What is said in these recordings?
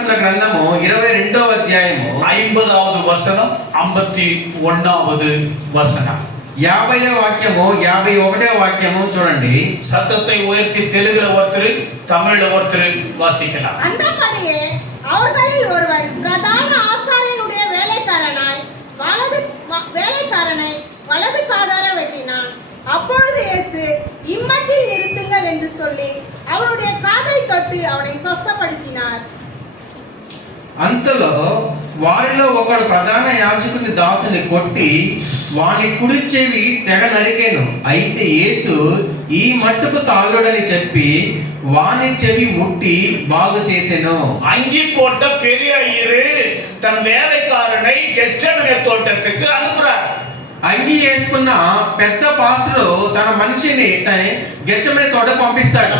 రాసిన గ్రంథము 22వ అధ్యాయము 50வது வசனம் 51வது வசனம். 50వ వాక్యము 51వ వాక్యము చూడండి. சத்தத்தை உயர்த்தி தெலுங்குல ஒருத்தர், தமிழ்ல ஒருத்தர் வாசிக்கலாம். அந்தபடியே அவர்களில் ஒருவன் பிரதான ஆசாரியனுடைய வேலைக்காரனை வலது காதார வெட்டினான். அப்பொழுது இயேசு இம்மட்டில் நிறுத்துங்கள் என்று சொல்லி அவனுடைய காதை தொட்டு அவனை சொஸ்தப்படுத்தினார். అంతలో వారిలో ఒకడు ప్రధాన యాజకుని దాసుని కొట్టి వాని కుడి చెవి తెగ నరికెను. అయితే యేసు ఈ మట్టుకు తాగుడని చెప్పి వాని చెవి ముట్టి బాగు చేసెను. அங்கி போட்ட பெரிய ஐயரு தன் வேலைக்காரனை கெத்செமனே தோட்டத்துக்கு அனுப்புறார். అంగి వేసుకున్న పెద్ద పాస్టరు తన మనిషిని గెత్సెమనే తోటకు పంపిస్తాడు.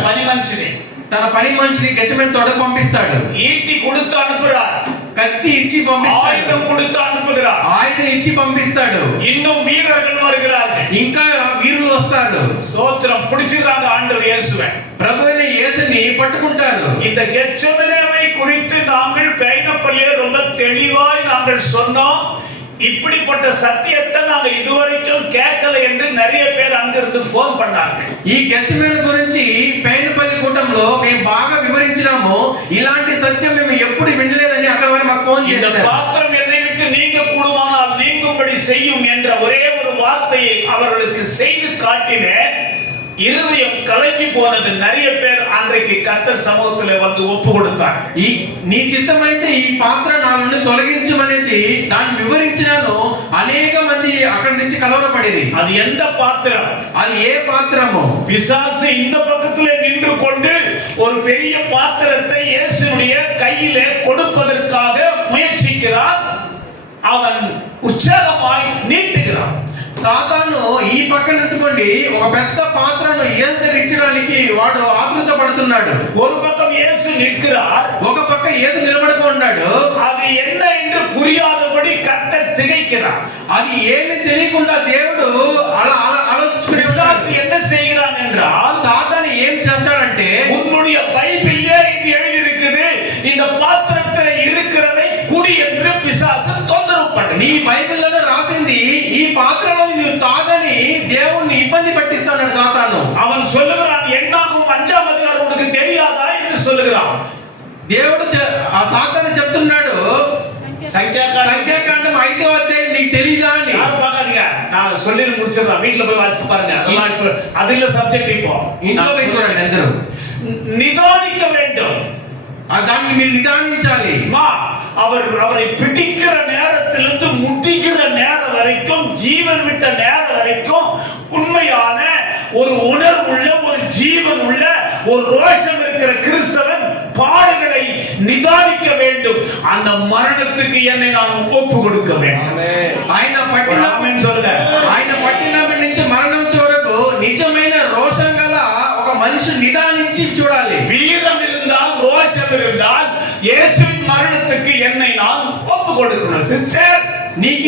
తన పని మనిషిని గెత్సెమనే తోటకు పంపిస్తాడు. ఈటి கொடுத்து அனுப்புறார். కత్తి ఇచ్చి పంపిస్తాడు. ஆயுதம் கொடுத்து அனுப்புகிறார். ఆయుధం ఇచ్చి పంపిస్తాడు. இன்னும் வீரர்கள் வருகிறார்கள். ఇంకా వీరులు వస్తారు. స్తోత్రం. பிடிச்சிராங்க ஆண்டவர் இயேசுவை. ప్రభువైన యేసుని పట్టుకుంటారు. இந்த கெத்செமனேவை குறித்து நாங்கள் பேய்னப்பள்ளியே ரொம்ப தெளிவாய் நாங்கள் சொன்னோம். இப்படிப்பட்ட சத்தியத்தை நாங்க இதுவரைக்கும் கேட்கல என்று நிறைய பேர் அங்கிருந்து போன் பண்ணார்கள். ఈ గెత్సెమనే గురించి పేయినపల్లి కూటంలో మేము బాగా వివరించినాము. ఇలాంటి సత్యం మేము ఎప్పుడు వినలేదని అక్కడ వారు మాకు ఫోన్ చేశారు. இந்த பாத்திரம் என்னை விட்டு நீங்க கூடுமானால் நீங்கும்படி செய்யும் என்ற ஒரே ஒரு வார்த்தையை அவர்களுக்கு செய்து காட்டினேன். இருதயம் கலங்கி போனது. நிறைய பேர் அன்றைக்கு கர்த்தர் சமூகத்திலே வந்து ஒப்பு கொடுத்தார்கள். నీ చిత్తమైతే ఈ పాత్ర నా నుండి తొలగించమనేసి దాన్ని వివరించినాను. అనేక మంది అక్కడి నుంచి కలవరపడేది. அது எந்த பாத்திரம்? అది ఏ పాత్రము? பிசாசு இந்த பக்கத்திலே நின்று கொண்டு ஒரு பெரிய பாத்திரத்தை இயேசுவுடைய கையிலே கொடுப்பதற்காக முயற்சிக்கிறான். அவன் உற்சாகமாய் நீட்டுகிறான். సాతాను ఈ పక్కన నించుకోండి ఒక పెద్ద పాత్రను యేసు ఇచ్చడానికి వాడు ఆతృత పడుతున్నాడు. ஒரு பக்கம் இயேசு நிற்கிறார், ఒక పక్క యేసు నిలబడుకున్నాడు. அது என்ன என்று புரியாதபடி கர்த்தர் திகைக்கிறார். అది ఏమీ తెలియకుండా దేవుడు అలా ఆలోచించుకుని பிசாசு என்ன செய்கிறான் என்றால், సాతాను ఏం చేస్తాడంటే, உன்னுடைய பைபிளிலே இது எழுதி இருக்குது, இந்த பாத்திரத்தில் இருக்கிறதை குடி என்று பிசாசு தொந்தரவு பண்ணு. నీ బైబిల్లో రాసింది ఈ పాత్రలో నువ్వు తాగని దేవుణ్ణి ఇబ్బంది పట్టిస్తాడు సాతాను. அவன் சொல்லுகிறான், என்னாகும் 5ஆம் அதிகாரம் உனக்கு தெரியாதா என்று சொல்லுகிறான். దేవుడు ఆ సాతాను చెప్తున్నాడు, సంఖ్యాకాండం 5వ అధ్యాయం నీకు తెలీదా అని. யாரும் பார்க்காதீங்க, நான் சொல்லி முடிச்சிடறேன். வீட்டுல போய் வாசித்து பாருங்க. அது இல்ல சப்ஜெக்ட். இப்போ ఇంట్లో పోయి చూడండి అందరూ. நிதானிக்க வேண்டும். దాన్ని మీరు నిదానించాలి. அவரை பிடிக்கிற நேரத்திலிருந்து முட்டிக்கிற நேரம் வரைக்கும், ஜீவன் விட்ட நேரம் வரைக்கும் உண்மையான ஒரு உணர்வுள்ள, ஒரு ஜீவன் உள்ள, ஒரு ரோஷம் இருக்கிற கிறிஸ்தவன் பாடுகளை நிதானிக்க வேண்டும். அந்த மரணத்துக்கு என்னை நான் ஒப்பு கொடுக்க வேண்டும். ఆయన పట్టిన சொல்லுங்க. ఆయన పట్టినప్పటి నుంచి మరణం వరకు నిజమైన రోషం గల ఒక మనిషి నిదానించి చూడాలి. வீரம் இருந்தால், ரோஷம் இருந்தால், இயேசுவின் மரணத்துக்கு என்னை நான் ஒப்பு கொடுக்கணும். சிஸ்டர்,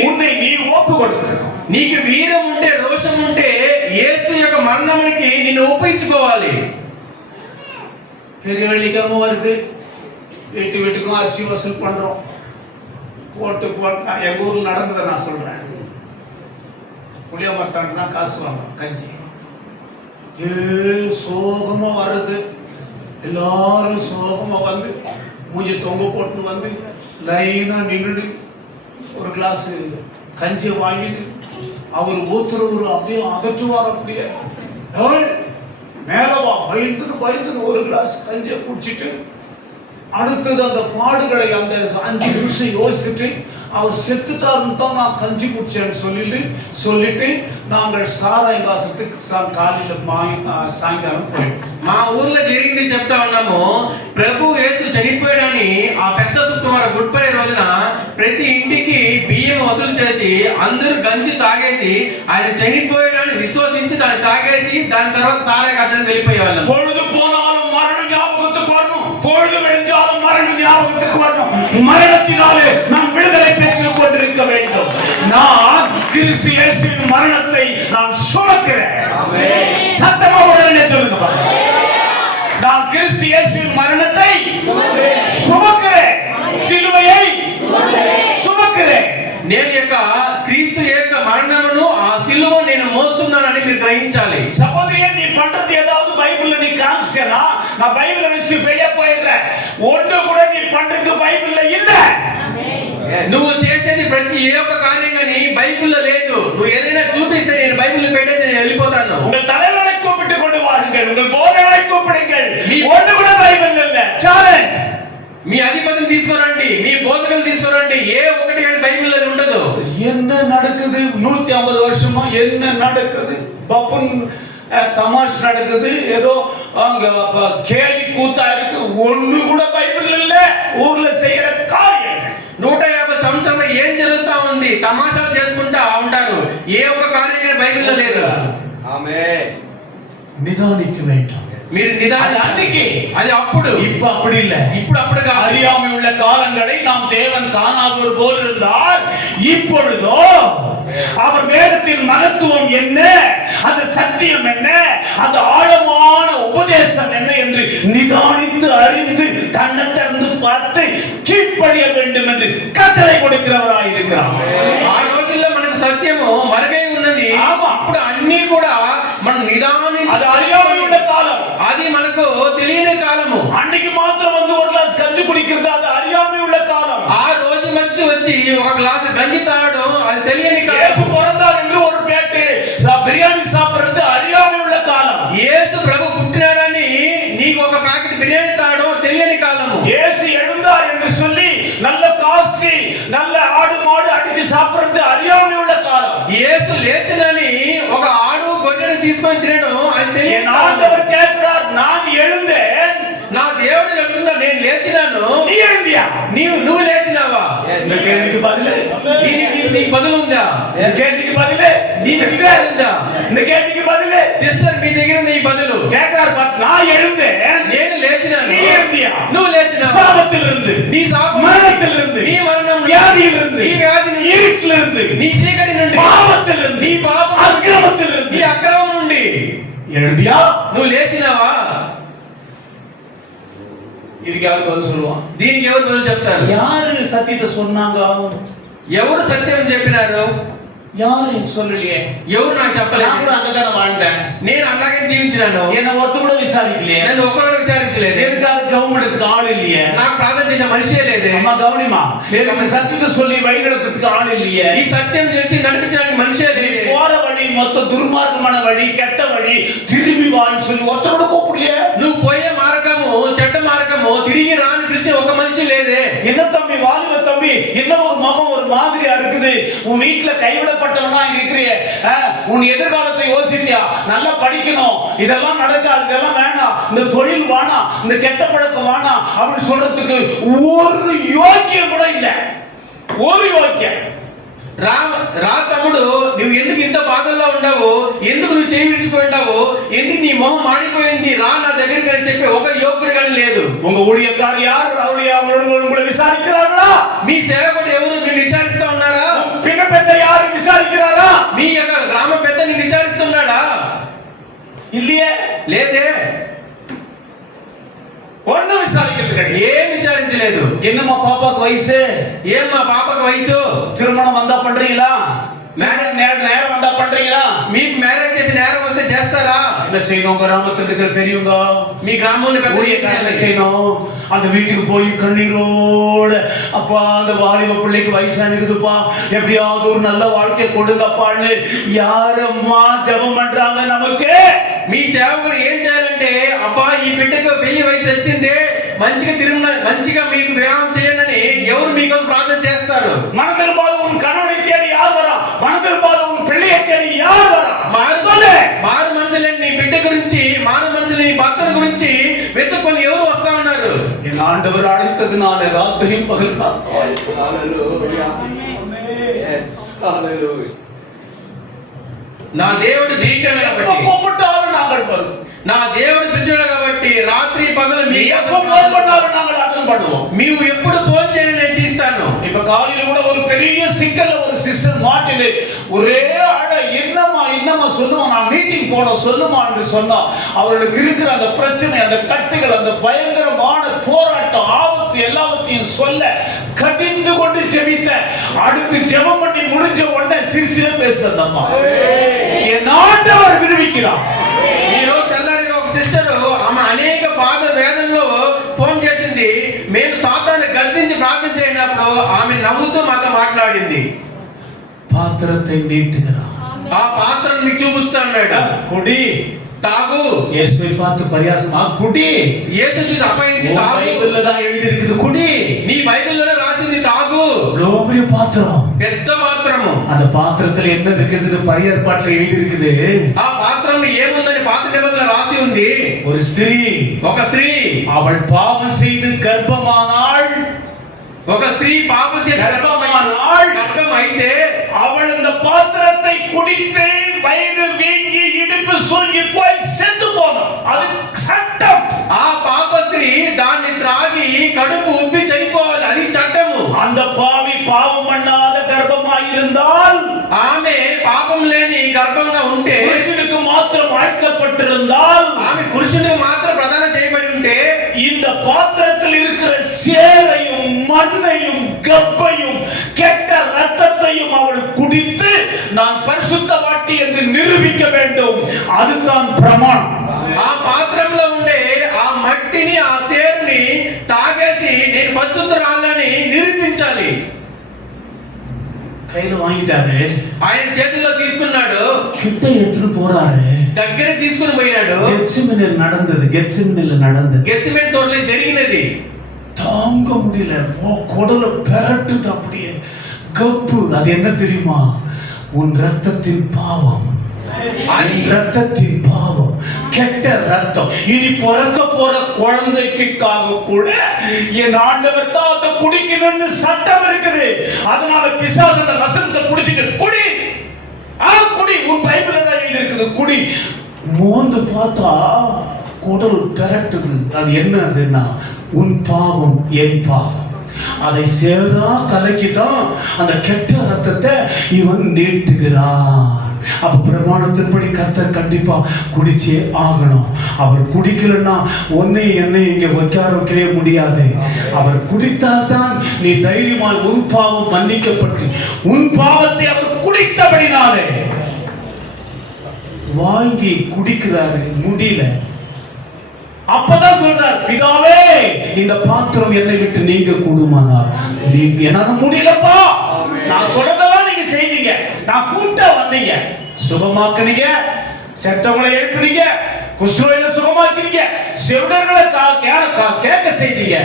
உன்னை நீ ஒப்பு கொடுக்கணும். నీకు వీరం ఉంటే, రోషం ఉంటే యేసు యొక్క మరణానికి నిన్ను ఒప్పించుకోవాలి. பெரிய வெள்ளிக்கிழமை வருது, வீட்டுக்கும் அரிசி வசூல் பண்றோம். போட்டு எங்க ஊர்ல நடந்ததை நான் சொல்றேன். புளியமரத்தாண்டு தான் காசு வாங்க கஞ்சி. சோகமா வருது. எல்லாரும் சோகமா வந்து மூஞ்சி தொங்க போட்டு வந்து லைனா நின்றுடு ஒரு கிளாஸ் கஞ்சி வாங்கிட்டு அவர் ஊத்துறவரு அப்படியே அதட்டுவார். அப்படியே மேலவா பயந்து ஒரு கிளாஸ் கஞ்சியை குடிச்சிட்டு அடுத்தது அந்த பாடுகளை அந்த 5 நிமிஷம் யோசிச்சுட்டு அவர் செத்துட்டாருன்னு தான் நான் கஞ்சி குடிச்சேன்னு சொல்லிட்டு நாங்கள் சாராய காசத்துக்கு காலையில் సాయంకాలం పోయాం. మా ఊర్లో జరిగింది చెప్తా ఉన్నాము. ప్రభు యేసు చనిపోయాడని ఆ పెద్ద శుక్రవారం గుడ్ ఫ్రైడే రోజున ప్రతి ఇంటికి బియ్యం వసూలు చేసి అందరూ గంజి తాగేసి ఆయన చనిపోయాడని విశ్వసించి దాన్ని తాగేసి దాని తర్వాత సారాయ కాచడానికి వెళ్ళిపోయేవాళ్ళం. பொழுது போனாலும் மரணம் ஞாபகத்துக்கு வரணும். பொழுது விடிஞ்சாலும் மரணம் ஞாபகத்துக்கு வரணும். மரணத்தினாலே நாம் விடுதலை பெற்றுக் கொண்டிருக்க வேண்டும். நான் கிறிஸ்து இயேசுவின் மரணத்தை நான் சுமக்கிறேன். சத்தமா உடனே சொல்லுங்க. நான் கிறிஸ்து இயேசுவின் மரணத்தை சுமக்கிறேன். சகோதரியே, நீ பண்றது ஏதாவது பைபிள்ல நீ காமிச்சிட்டேனா, நான் பைபிளை வச்சு வெளியே போயிடுறேன். ஒன்று கூட நீ பண்றது பைபிள்ல இல்ல. నువ్వు చేసేది ప్రతి ఏ ఒక్క కార్యం కానీ బైబిల్లో లేదు. నువ్వు ఏదైనా చూపిస్తే నేను బైబిల్ పెట్టేసి నేను వెళ్ళిపోతాను. உங்கள் தலைவர்களை கூப்பிட்டு கொண்டு வாருங்கள், உங்கள் போதகரை கூப்பிடுங்கள். ஒன்று கூட பைபிள் இல்ல. சேலஞ்ச். మీ అధిపతిని తీసుకురండి, మీ బోధకులను తీసుకురండి, ఏ ఒక్కటి కానీ బైబిల్లో ఉండదు. என்ன நடக்குது? 150 வருஷமா என்ன நடக்குது? பப்புன் தமாஷ் நடக்குது, ஏதோ அங்க கேலி கூத்தா இருக்கு. ஒண்ணு கூட பைபிள் இல்ல. ஊர்ல செய்யற காரியம் 150 సంవత్సరాలు ఏం జరుగుతా ఉంది? తమాషాలు చేసుకుంటా ఉంటారు. ఏ ఒక్క కార్యం బైబిల్లో లేదు. ఆమేన్. நிதானிக்க வேண்டாம். మీరు నిదానం. அன்னைக்கு అది అప్పుడు. இப்ப அப்படி இல்ல. ఇప్పుడు అప్పుడు కాదు. அறியாமை உள்ள காலங்களை நாம் தேவன் காணாதவர் போல் இருந்தார். இப்பொழுதோ அவர் வேதத்தின் மகத்துவம் என்ன, அந்த சத்தியம் என்ன, அந்த ஆழமான உபதேசம் என்ன என்று நிதானித்து அறிந்து கண்ணை திறந்து பார்த்து கீழ்ப்படிய வேண்டும் என்று கட்டளை கொடுக்கிறவராய் இருக்கிறார். ఆ రోజుల్లో మనకు సత్యము మరుగై ఉన్నది. అప్పుడు అన్ని కూడా మనం నిదానం. அது அறியாமை உள்ள காலம். అది మనకు తెలియని కాలము. அன்னைக்கு மாத்திரம் வந்து ஒரு கிளாஸ் கஞ்சி குடிக்கிறது அது அறியாமை உள்ள காலம். ఆ రోజు మధ్య వచ్చి ఒక గ్లాస్ గంజి తాగడం అది తెలియని కాలం. యేసు பிறந்தார் என்று ஒரு பேட்டு பிரியாணி சாப்பிடுறது அறியாமை உள்ள காலம். యేసు ప్రభు పుట్టినాడని నీకు ఒక ప్యాకెట్ బిర్యానీ తాగడం తెలియని కాలము. యేసు எழுந்தார் என்று சொல்லி நல்ல காஸ்ட்லி நல்ல ஆடு மாடு அடிச்சு சாப்பிடுறது அறியாமை உள்ள காலம். యేసు లేచినని ఒక ఆడు గొర్రెను తీసుకొని తినడం అది తెలియని కాలం. ஆண்டவர் கேட்கிறார், நான் எழுந்தேன், నా దేవుడు చెప్తున్నా నేను లేచినాను, நீ எழுந்தியா? నువ్వు లేచినావా? இந்த கேள்விக்கு பதில் నీకు బదులు ఉందా? இந்த கேள்விக்கு பதில் సిస్టర్ ఉందా? இந்த கேள்விக்கு பதில் సిస్టర్ మీ దగ్గర ఉంది ఈ బదులు. கேட்கிறார், நான் எழுந்தேன், నేను లేచినాను, நீ எழுந்தியா? నువ్వు లేచినావా? சாபத்திலிருந்து, నీ శాపం, மரணத்திலிருந்து, నీ మరణం, வியாதியிலிருந்து, నీ వ్యాధి నుండి, இருட்டிலிருந்து, నీ చీకటి నుండి, பாவத்திலிருந்து, నీ పాపం, அக்கிரமத்திலிருந்து, నీ అక్రమం నుండి எழுந்தியா? నువ్వు లేచినావా? இதுக்கு யாரு பதில் சொல்லுவான்? దీనికి ఎవరు బదులు చెప్తారు? யாரு சத்தியத்தை சொன்னாங்க? ఎవరు సత్యం చెప్పినారు? யாரு சொல்லலையே. ఎవరు నాకు நான் చెప్పలేదు. கூட அங்கதான வாழ்ந்தேன். నేను అలాగే జీవించినాను. என்ன ஒருத்த கூட விசாரிக்கலையே. నన్ను ఒక్కడు విచారించలేదు. எதுக்காக ஜெபம் எடுத்துக்கு ஆள் இல்லையே. నాకు ప్రార్థన చేసే మనిషే లేదు. அம்மா கவனிமா, எனக்கு சத்தியத்தை சொல்லி வழிநடத்துறதுக்கு ஆள் இல்லையே. ఈ సత్యం చెప్పి నడిపించడానికి మనిషే లేదు. போற வழி மொத்த துர்மார்க்கமான வழி, கெட்ட வழி, திரும்பி வான்னு சொல்லி ஒருத்தரோட கூப்பிடலையே. నువ్వు పోయే మార్గము చెడ్డ మార్గము, తిరిగి రాని పిలిచే ఒక మనిషి లేదే. என்ன தம்பி, வாலிப தம்பி, என்ன ஒரு முகம் ஒரு மாதிரியா இருக்குது. உன் வீட்டுல கைவிடப்பட்டவனா இருக்கிறியே, உன் எதிர்காலத்தை யோசித்தியா? நல்லா படிக்கணும், இதெல்லாம் நடக்காது, இதெல்லாம் வேணாம், இந்த தொழில் வேணாம், இந்த கெட்ட பழக்கம் வேணாம் அப்படின்னு சொல்றதுக்கு ஒரு யோக்கியம் கூட இல்ல. ஒரு யோக்கியம். రా తమ్ముడు, నువ్వు ఎందుకు ఇంత బాధల్లో ఉన్నావు, ఎందుకు నువ్వు చేయి విడిచిపోయినావు, ఎందుకు నీ మొహం మాడిపోయింది, రా నా దగ్గరికి అని చెప్పి ఒక యోగుడు కానీ లేదు. உங்க ஊழியக்கார் யார்? உங்களை விசாரிக்கிறார்களா? మీ సేవకుడు ఎవరు నిన్ను విచారిస్తా ఉన్నారా? பின்ன பெத்த யாரு விசாரிக்கிறாரா? మీ యొక్క గ్రామ పెద్ద నిన్ను విచారిస్తున్నాడా? இல்லையே. లేదే. ஒண்ணு விசாரிக்கிறது கிடையாது. ఏం విచారించలేదు. என்னம்மா பாப்பாக்கு வயசு? ఏం మా పాపకు వయసు? திருமணம் வந்தா பண்றீங்களா? మ్యారేజ్ நேரம் வந்தா பண்றீங்களா? మీకు మ్యారేజ్ చేసి నేరం వస్తే చేస్తారా? என்ன செய்யணும்? கிராமத்துல இருக்கிற பெரியவங்க, మీ గ్రామంలో పెద్ద என்ன செய்யணும்? அந்த வீட்டுக்கு போய் கண்ணீரோட, அப்பா அந்த வாலிப பிள்ளைக்கு வயசானிருக்குதுப்பா, எப்படியாவது ஒரு நல்ல வாழ்க்கை கொடுங்கப்பான்னு யாரம்மா ஜெபம் பண்றாங்க நமக்கு? మీ సేవకుడు ఏం చేయాలంటే, అబ్బా ఈ బిడ్డకు పెళ్లి వయసు వచ్చింది, మంచిగా మీకు వివాహం చేయండి ఎవరు మీకు ప్రార్థన చేస్తారు? மனதிரும்பாத உன் கணவனை தேடி யார் வரா? மனதிரும்பாத உன் பிள்ளையை தேடி யார் வரா? మారు మనసులేని నీ బిడ్డ గురించి, మారు మనసులేని నీ భర్త గురించి వెతుక్కొని ఎవరు వస్తా ఉన్నారు? என் ஆண்டவர் அழைத்ததுனால ராத்திரி பகல் నా దేవుడు నీకనే కాబట్టి, கூப்பிட்டாலும் நாங்கள் வரும். నా దేవుడు పిలిచాడు కాబట్టి రాత్రి పగలు எப்ப போன் பண்ணாலும் நாங்கள் அட்டன் பண்ணுவோம். మీరు ఎప్పుడు ఫోన్ చేయని నేను తీస్తాను. இப்ப காலையில கூட ஒரு பெரிய சிக்கல்ல ஒரு சிஸ்டர் மாட்டினு ஒரே ஆட, என்னம்மா சொல்லுமா, நான் மீட்டிங் போனோம் சொல்லுமா என்று சொன்னா, அவர்களுக்கு இருக்கிற அந்த பிரச்சனை, அந்த கட்டுகள், அந்த பயங்கரமான போராட்டம், ஆபத்து எல்லாவற்றையும் சொல்ல கடிந்து கொண்டு ஜெபித்த. அடுத்து ஜெபம் பண்ணி முடிஞ்ச உடனே சிரிச்சிலே பேசுறது அம்மா, என் ஆண்டவர் விடுவிக்கிறார். సిస్టరు ఆమె అనేక బాధ వేదనలో ఫోన్ చేసింది. మేము సాతాను గర్దించి ప్రార్థన చేయనప్పుడు ఆమె నవ్వుతూ మాతో మాట్లాడింది. పాత్రத்தை நீட்டுகிறார். ఆ పాత్రను నీకు చూపిస్తాడు. కుడి తాగు. இயேசுவை பார்த்து பரியாசமா குடி. యేసు చూసి అపహరించి తాగు. బైబిల్లో தான் எழுதி இருக்குது குடி. నీ బైబిల్లోనే రాసింది తాగు. பெரிய பாத்திரம், పెద్ద పాత్రము. அந்த பாத்திரத்துல என்ன இருக்குது பழைய ஏற்பாட்டில் எழுதி இருக்குது. ఆ పాత్రలో ఏముందని పాత నిబంధనలో రాసి ఉంది. ஒரு ஸ்திரீ, ఒక స్త్రీ அவள் பாவம் செய்து கர்ப்பமானாள். ఒక స్త్రీ పాపం చేసి గర్భమానాள். గర్భం అయితే அவள் அந்த பாத்திரத்தை குடித்து வயிறு வீங்கி இடுப்பு சுருங்கி போய் செத்து போனாள். அது சட்டம். ఆ పాప స్త్రీ దాన్ని త్రాగి కడుపు ఉబ్బి చనిపోవాలి. అది చట్టము. அந்த பாவி பாவம் பண்ணாத கர்ப்பமாய் இருந்தால், ఆమె పాపం లేని గర్భంగా ఉంటే, புருஷனுக்கு மாத்திரம் அழைக்கப்பட்டிருந்தால், ఆమె పురుషునికి మాత్రం ప్రదానం చేయబడి ఉంటే, இந்த பாத்திரத்தில் இருக்கிற சேரையும் மண்ணையும் கப்பையும் கெட்ட ரத்தத்தையும் அவள் குடித்து நான் பரிசுத்தவாட்டி என்று நிரூபிக்க வேண்டும். அதுதான் பிரமாணம். ఆ పాత్రలో ఉండే ఆ మట్టిని ఆ సేరుని తాగేసి నేను పరిశుద్ధురాలని నిరూపించాలి. கையில வாங்கிட்டாரு, ఆయన చేతుల్లో తీసుకున్నాడు, கிட்ட எடுத்துட்டு போறாரு, దగ్గర తీసుకుని పోయినాడు. கெத்செமனேல நடந்தது. గెత్సేమనే తోటలో జరిగినది. தாங்க முடியல, குடல பெரட்டுது அப்படியே கப்பு. அது என்ன தெரியுமா? உன் ரத்தத்தின் பாவம், ரத்தத்தின் பாவம், கெட்ட ரத்தம். இனி பிறக்க போற குழந்தைக்காக கூட என் ஆண்டவர் தான் அதை குடிக்கணும்னு சட்டம் இருக்குது. அதனால பிசாசு அந்த வசனத்தை குடிச்சிட்டு குடி, குடி, உன் பைபிள்ல தான் எழுதி இருக்குது குடி. மோந்து பார்த்தா குடல் பெரட்டுது. அது என்ன? அதுன்னா உன் பாவம் என் பாவம். அதை சேரா கலக்கிதான் அந்த கெட்ட ரத்தத்தை இவன் நீட்டுகிறான். அப்ப பிரமாணத்தின்படி கர்த்தர் கண்டிப்பா குடிச்சே ஆகணும். அவர் குடிக்கலன்னா ஒன்னே என்னை இங்க வைக்கவே முடியாது. அவர் குடித்தால் தான் நீ தைரியமாய் உன் பாவம் மன்னிக்கப்பட்டு உன் பாவத்தை அவர் குடித்தபடினாலே வாங்கி குடிக்கிறாரு. முடியல, அப்பதான் சொல்றார், பிதாவே இந்த பாத்திரம் என்னை விட்டு நீங்க கூடுமானார். நீங்க என்னால முடியலப்பா, நான் சொல்றதெல்லாம் நீங்க செய்தீங்க, நான் கூட்ட வந்தீங்க, சுகமாக்குனீங்க, செத்தவங்களை எழுப்பினீங்க, குஷ்ரோயில சுகமாக்கினீங்க, செவிடர்களை கேட்க செய்தீங்க.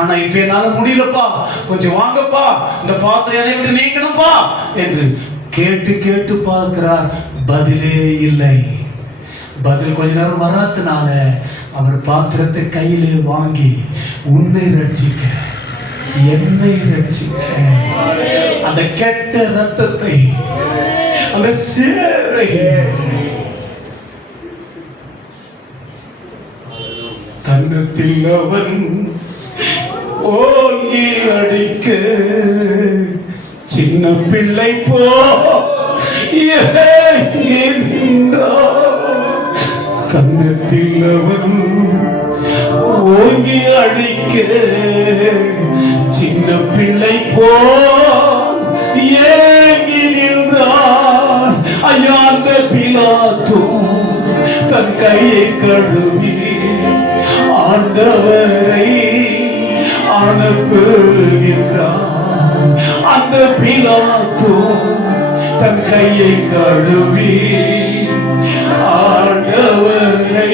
ஆனா இப்ப என்னால முடியலப்பா, கொஞ்சம் வாங்கப்பா, இந்த பாத்திரம் என்னை விட்டு நீங்கணும்பா என்று கேட்டு கேட்டு பார்க்கிறார். பதிலே இல்லை. பதில் கொஞ்ச நேரம் வராதனால அவர் பாத்திரத்தை கையிலே வாங்கி உன்னை ரட்சிக்க, என்னை ரட்சிக்க, அந்த கெட்ட ரத்தத்தை, அந்த சேரை கன்னத்தில் அவன் ஓங்கி அடிக்க, சின்ன பிள்ளை போ கன்னத்தில் அவன் ஓங்கி அடிக்க, சின்ன பிள்ளை போ ஏங்கி நின்றான். ஐயா, அந்த பிலாத்து தன் கையை கழுவி ஆண்டவரை அனுப்புகின்றான். அந்த பிலாத்து தன் கையை கழுவி ஆண்டவரை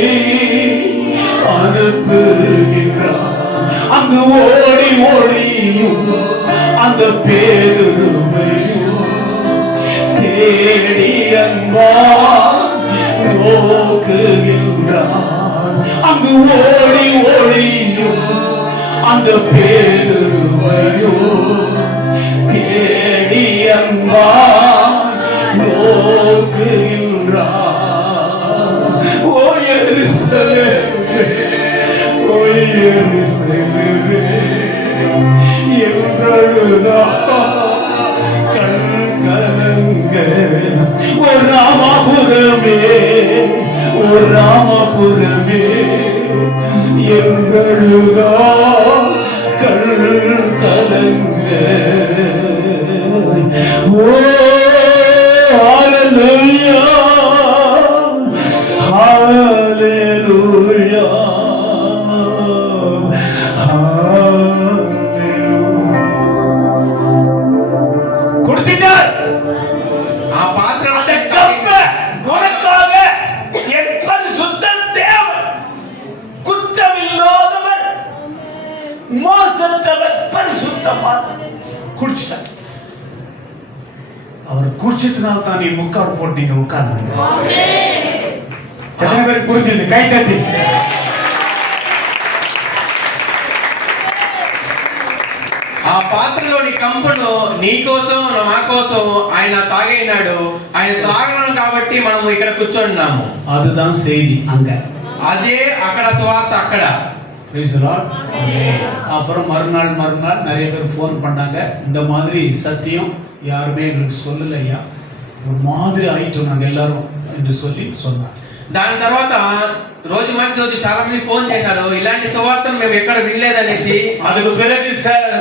அனுப்புகின்றான். அங்கு ஓடி ஓடியும் அந்த பேருமையும் தேடி அன்பான் நோக்குகின்றான். அங்கு ஓடி ஓடியும் அந்த பேருமையும் தேடி அன்பான் நோக்குகின்றான். ஓ எருசலேமே, ஓ எருசலேமே, என்றழுதா கண் கலங்க. ஓ ராமபுரமே, ஓ ராமபுரமே, என்றழுதா கண் கலங்க. ஓ Hallelujah, Hallelujah. ஆண்டவர் பரிசுத்தமா குடிச்சிட்டார். அவர் குடிச்சதுனால தான் நீ முக்கால் போட்டு நீங்க உட்கார்ந்து. எத்தனை பேர் புரிஞ்சுது? கை தட்டி. ఆ పాత్రలోని కంపును నీ కోసం మా కోసం ఆయన తాగైనాడు. ఆయన త్రాగను కాబట్టి మనం ఇక్కడ కూర్చున్నాము. அதுதான் செய்தி அங்க. అదే అక్కడ సువార్త అక్కడ. Praise the Lord. அப்புறம் மறுநாள் நிறைய பேர் ஃபோன் பண்ணாங்க, இந்த மாதிரி சத்தியம் யாருமே எங்களுக்கு சொல்லலையா, ஒரு மாதிரி ஆயிட்டோம் நாங்க எல்லாரும் என்று சொன்னாங்க. దాని తర్వాత రోజు మార్చి రోజు చాలా మంది ఫోన్ చేశారు, ఇలాంటి సువార్తను మేము ఎక్కడ వినలేదనేసి. அதுக்கு பிறகு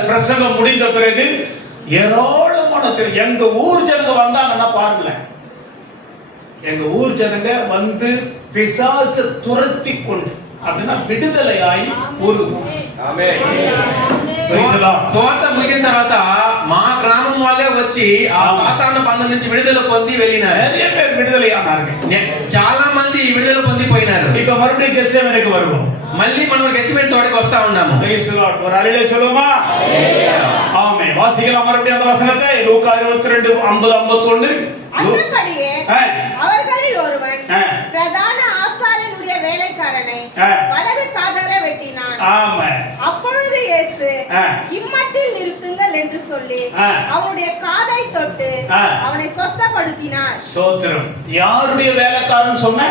பிரசங்கம் முடிந்த பிறகு ஏராளமான எங்க ஊர் ஜனங்க வந்தாங்கன்னா பாருங்களேன், எங்க ஊர் ஜனங்க வந்து பிசாசு துரத்தி கொண்டு அதனால விடுதலையாகி ஒரு సువార్త ముగిన తర్వాత మా గ్రామం వాళ్ళే వచ్చి ఆ సాతాను బంధం నుంచి విడుదల పొంది వెళ్ళినారు. நிறைய பேர் விடுதலையானார்கள். చాలా మంది విడుదల పొందిపోయినారు. இப்ப மறுபடியும் கெத்செமனேக்கு வருவோம். మళ్ళీ మనం గెచ్చమేని తోటకి వస్తా ఉన్నాము. Praise the Lord. ஒரு அல்லேலூயா சொல்லுமா? ஆமென். வாசிக்கலாம் மறுபடியும் அந்த வசனத்தை. லூக்கா 22:50-51. அந்தபடியே அவர்களில் ஒருவன் பிரதான ஆசாரியனுடைய வேலைக்காரனை வலது காதார வெட்டினான். ஆமென். அப்பொழுது இயேசு இம்மட்டில் நிறுத்துங்கள் என்று சொல்லி அவனுடைய காதை தொட்டு அவனை சொஸ்தப்படுத்தினார். ஸ்தோத்திரம். யாருடைய வேலைக்காரன் சொன்ன?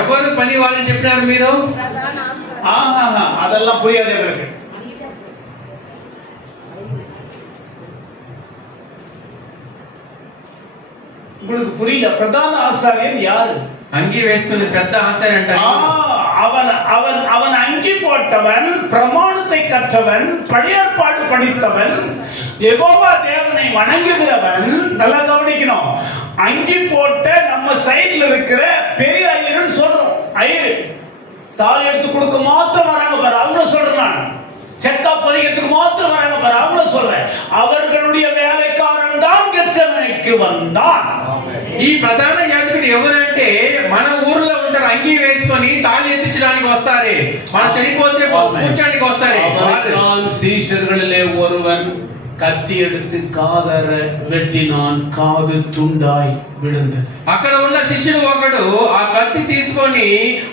ఎవరు పని వాళ్ళని చెప్పినారు మీరు? பிரதான ஆசாரியன். அதெல்லாம் புரியாது உங்களுக்கு. உங்களுக்கு புரியல. பிரதான ஆசாரியன் யாரு? అంగి వేసుకుని పెద్ద ఆసారి అంటారు. அவன் அங்கி போட்டவன், பிரமாணத்தை கற்றவன், பழைய ஏற்பாடு படித்தவன், யெகோவா தேவனை வணங்குகிறவன். நல்லா கவனிக்கணும். அங்கி போட்ட நம்ம சைடுல இருக்கிற பெரிய ஐயர்னு சொல்றோம். ஐயர் தாலி எடுத்து கொடுக்க மாத்திரம் வராங்க பாரு, அவங்கள சொல்றேன் நான். செத்தா பதிகத்துக்கு மாத்திரம் வராங்க பாரு, அவங்கள சொல்றேன். அவர்களுடைய வேலைக்காரன் தான் கெத்செமனேக்கு வந்தான். ఈ ప్రధాన యాజకుడు ఎవరంటే మన ఊర్లో ఉంటారు, అంగీ వేసుకొని తాళి ఎత్తించడానికి వస్తారే, మనం చనిపోతే కూర్చోడానికి వస్తారే. சீஷர்களிலே ஒருவன் கத்தி எடுத்து காதர வெட்டினான், காது துண்டாய் விழுந்தது. అక్కడ ఉన్న శిష్యుడు ఒకడు ఆ కత్తి తీసుకొని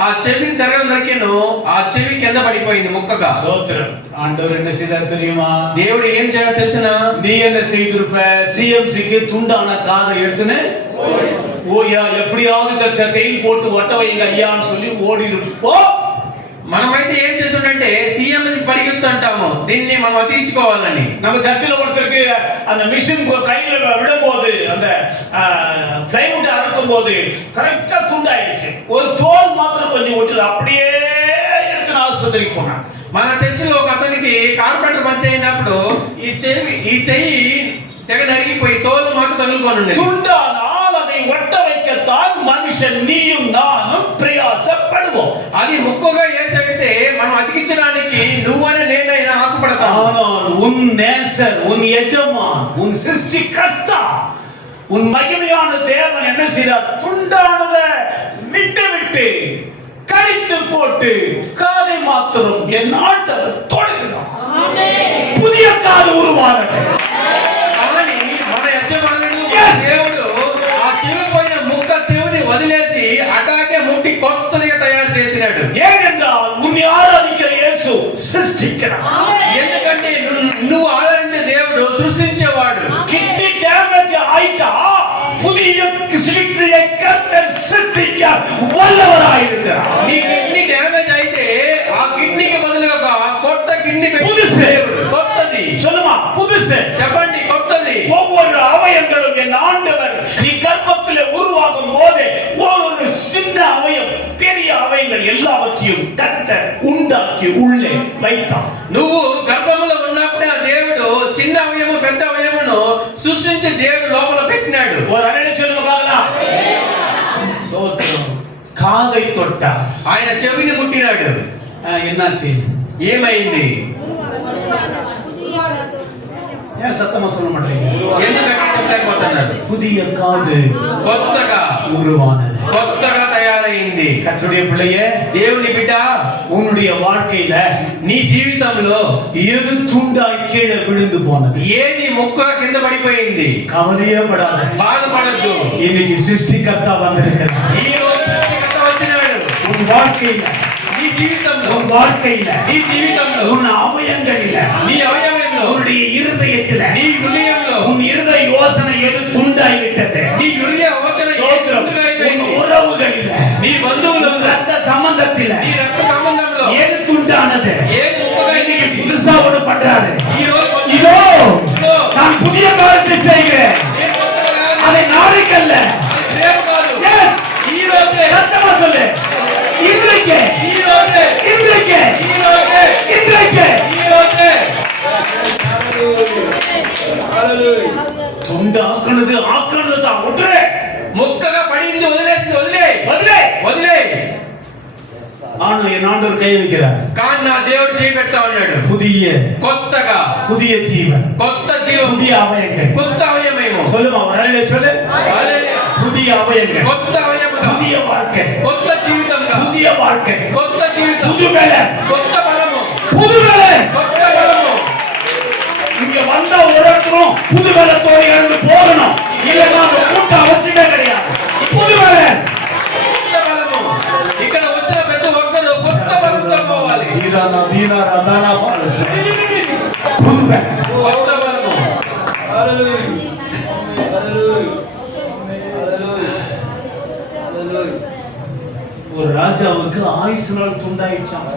ఆ చెవిని నరికెను, ఆ చెవి కింద పడిపోయింది ముక్కగా. స్తోత్రం. ஆண்டவர் என்ன செய்தார் தெரியுமா? దేవుడు ఏం చేయాలో తెలుసునా? நீ என்ன செய்திருப்ப? சிஎம்சிக்கு துண்டான காதை எடுத்துன்னு ஓயா எப்படியாவது கையில் போட்டு ஒட்ட வைங்க ஐயான்னு சொல்லி ஓடி இருப்போம். మనమైతే ఏం చేస్తుంటే సిఎంసి పరిగెత్తుంటాము, దీన్ని మనం అతికించుకోవాలని. நம்ம சர்ச்சில் ஒருத்தருக்கு அந்த மிஷின் கையில விடும்போது அந்த பிளைவுட் அறுக்கும் போது கரெக்டா துண்டாயிடுச்சு, ஒரு தோல் மாத்திரம் கொஞ்சம் ஒட்டல, அப்படியே எடுத்து ஆஸ்பத்திரிக்கு போனாங்க. మన చర్చిలో ఒక అతనికి కార్పెంటర్ పని చేయనప్పుడు ఈ చెయ్యి తెగ నరిగిపోయి తోలు మాత్రం తగులుకొని துண்டானால் அதை ஒட்ட வைக்கத்தான் மனுஷன் நீயும் நானும் பிரயாசப்படுவோம். అది ముక్కగా వేసేస్తే మనం అతికించడానికి నువ్వనే నేనైనా ఆశపడతాను. ஆனால் உன் நேசர், உன் எஜமான், உன் சிருஷ்டிகர்த்தா, உன் மகிமையான தேவன் என்ன செய்தார்? துண்டானதை விட்டு கழித்து போட்டு காதை மாத்திரம் என் ஆண்டவர் தொடுகிறார். புதிய காது உருவானது. కానీ మన యజమానుడు దేవుడు ఆ చెవిపోయిన ముక్క చెవిని వదిలేసి అటాకే ముట్టి కొత్తదిగా తయారు చేసినాడు. ஏனென்றால் உன்னை ஆராதிக்கிற இயேசு சிருஷ்டிக்கிறார். ఎందుకంటే నువ్వు ఆరాధించే దేవుడు సృష్టించేవాడు. கிட்னி டேமேஜ் ஆயிட்டா புதிய சிருஷ்டியை கர்த்தர் சிருஷ்டிக்க வல்லவராயிருக்கிறார். నీ కిడ్నీ డ్యామేజ్ అయితే ఆ కిడ్నీకి బదులుగా కొత్త కిడ్నీ புதுசு. కొత్తది சொல்லுமா புதுசு. చెప్పండి కొత్తది. ஒவ்வொரு அவயங்களும் என் ஆண்டவர் நீ கர்ப்பத்திலே உருவாகும் போது ஒவ்வொரு சின்ன அவயம் பெரிய அவயங்கள் எல்லாவற்றையும் கர்த்தர் உண்டாக்கி உள்ளே வைத்தார். నువ్వు గర్భములో ఉన్నప్పుడే ఆ దేవుడు చిన్న అవయము పెద్ద అవయమును సృష్టించి దేవుడు లోపల పెట్టినాడు. ஒரு அரணை சொல்லுங்க பார்க்கலாம். சோத்திரம். காதை தொட்டார். ఆయన చెవిని ముట్టినాడు. என்னாச்சு? ఏమైంది? ஏன் சத்தமா சொல்ல மாட்டீங்க? ఎందుకంటే చెప్తాకపోతున్నారు. புதிய காது కొత్తగా உருவானது. కొత్తగా తయారయ్యింది. உண்டாయింది. கர்த்தருடைய பிள்ளையே, దేవుని బిడ్డ, உன்னுடைய வாழ்க்கையில నీ జీవితంలో எது துண்டாய் கீழே விழுந்து போனது? ఏది ముక్కగా కింద పడిపోయింది? கவலையே படாத, బాధపడద్దు. இன்னைக்கு சிருஷ்டிகர்த்தா வந்திருக்கிறார். ఈ రోజు సృష్టికర్త వచ్చినాడు. உன் வாழ்க்கையில, నీ జీవితంలో, உன் வாழ்க்கையில, నీ జీవితంలో, உன் அவயங்களில, నీ అవయవంలో, உன்னுடைய இருதயத்தில, నీ హృదయంలో, உன் இருதய யோசனை எது துண்டாய் விட்டது? నీ హృదయ యోచన சோத்திரம். உன் உறவுகளில, నీ బంధువులు, உன் ரத்த சம்பந்தத்தில నీ రక్త సంబంధంలో ஏது துண்டானது? ఏది ముక్కగా இன்னைக்கு புதுசா ஒண்ணு பண்றாரு. ఈ రోజు இதோ நான் புதிய காரியத்தை செய்கிறேன். அதை நாளைக்கல்ல, రేపు కాదు, எஸ், ఈ రోజే, சத்தமா சொல்லு. இன்றைக்கு, ఈ రోజే, இன்றைக்கு, ఈ రోజే, இன்றைக்கு. ఈ రోజే. துண்டாக்குனது ஆக்குனது தான். ஒன்று ముక్కగా పడింది వదిలేసింది, వదిలే பதிலே. వదిలే. ஆனா என் ஆண்டவர் கை வைக்கிறார். కానీ నా దేవుడు చేయి పెడతా ఉన్నాడు. புதிய కొత్తగా, புதிய ஜீவன், కొత్త జీవం, புதிய அவயங்கள். కొత్త అవయమేమో. சொல்லுமா, ஒரு அலையில சொல்லு. హల్లెలూయా. புதிய அவயங்கள், కొత్త అవయముగా, புதிய வாழ்க்கை, కొత్త జీవితంగా, புதிய வாழ்க்கை, కొత్త జీవితం, புது பலன், కొత్త బలము, புது பலன். కొత్త బలము. இங்க வந்த ஒருத்தரும் புது பலத்தோடு எழுந்து போகணும். இல்லைன்னா அந்த கூட்டம் அவசியமே கிடையாது. புது பலன். కొత్త బలము. ఇక్కడ వచ్చిన ప్రతి ఒక్కరు కొత్త బలంతో పోవాలి. நீதானா நீதானா தானா பாலஸ். புது பலன். కొత్త బలము. ஒரு ராஜாவுக்கு ஆயுசு நாள் துண்டாயிடுச்சாம்.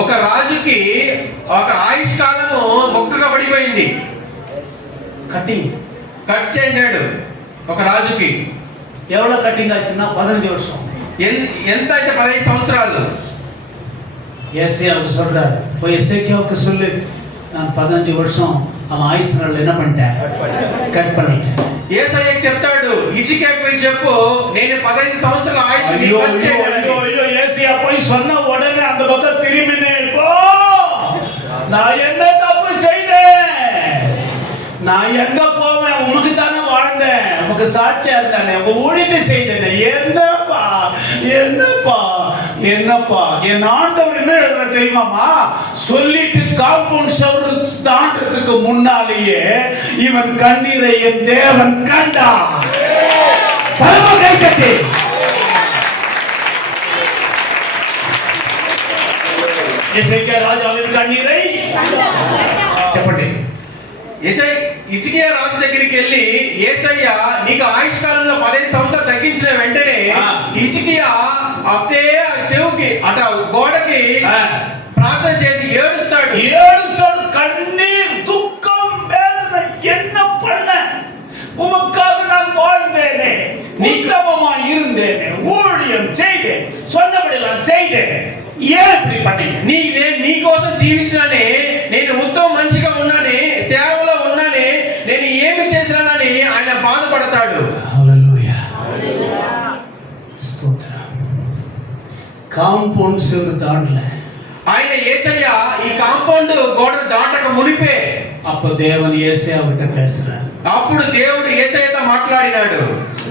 ఒక రాజుకి ఒక ఆయుష్ కాలము మొక్కగా పడిపోయింది. கட்டிங் కట్ చేశాడు ఒక రాజుకి. எவ்வளவு கட்டிங் ஆச்சுன்னா 15 வருஷம். ఎంత అయితే 15 సంవత్సరాలు. ஏசாயாவுக்கு சொல்றாரு, போய் எசேக்கியாவுக்கு சொல்லு, நான் 15 வருஷம் அவன் ஆயுசு நாள் என்ன பண்ணிட்டேன், கட் பண்ணிட்டேன். యేసయ్య చెప్తాడు, హిజ్కియాకు పోయి చెప్పు, నేను 15 సంవత్సరాల ఆయుష్ ஐயோ ஐயோ ஐயோ ஐயோ, ஏசாயா போய் சொன்ன உடனே அந்த பக்கம் திரும்பினே, போ, நான் என்ன தப்பு செய்தேன்? நான் எங்க போவேன்? உமக்கு தானே வாழ்ந்தேன், உமக்கு சாட்சியா இருந்தானே, உங்க ஊழியத்தை செய்தேன். என்னப்பா என்னப்பா என்னப்பா, என் ஆண்டவர் என்ன எழுதுற தெரியுமாமா? சொல்லிட்டு காம்பவுண்ட் சவுறு தாண்டறதுக்கு முன்னாலேயே இவன் கண்ணீரை என் தேவன் கண்டான். பரம கைதட்டி. எசேக்கியா ராஜாவின் கண்ணீரை చెప్పండి. హిజ్కియా రాజు దగ్గరికి వెళ్ళి, యేసయ్య నీకు ఆయుష్ కాలంలో 15 సంవత్సరాలు తగ్గించిన వెంటనే హిజ్కియా అదే చెవుకి అట గోడకి ప్రార్థన చేసి ఏడుస్తాడు. கண்ணீர், துக்கம், வேதனை. என்ன பண்ண? உமக்காக நான் வாழ்ந்தேனே, உத்தமமா இருந்தேனே, ஊழியம் செய்தேன், சொன்னபடி நான் செய்தேன். ஏன் இப்படி பண்ணீங்க? నీ కోసం జీవించినానే, నేను ఉత్తమ మనిషిగా ఉన్నానే, సేవలో ఉన్నానే, నేను ఏమి చేసినానని ఆయన బాధపడతాడు. హల్లెలూయా, స్తోత్రం. కాంపౌండ్ సౌరు దాంట్ల ఆయన యేసయ్య ఈ కాంపౌండ్ గోడ దాటక మునిపే அப்ப தேவன் ஏசாயாவிட்ட பேசுறார். అప్పుడు దేవుడు యేసయ్యతో మాట్లాడినాడు.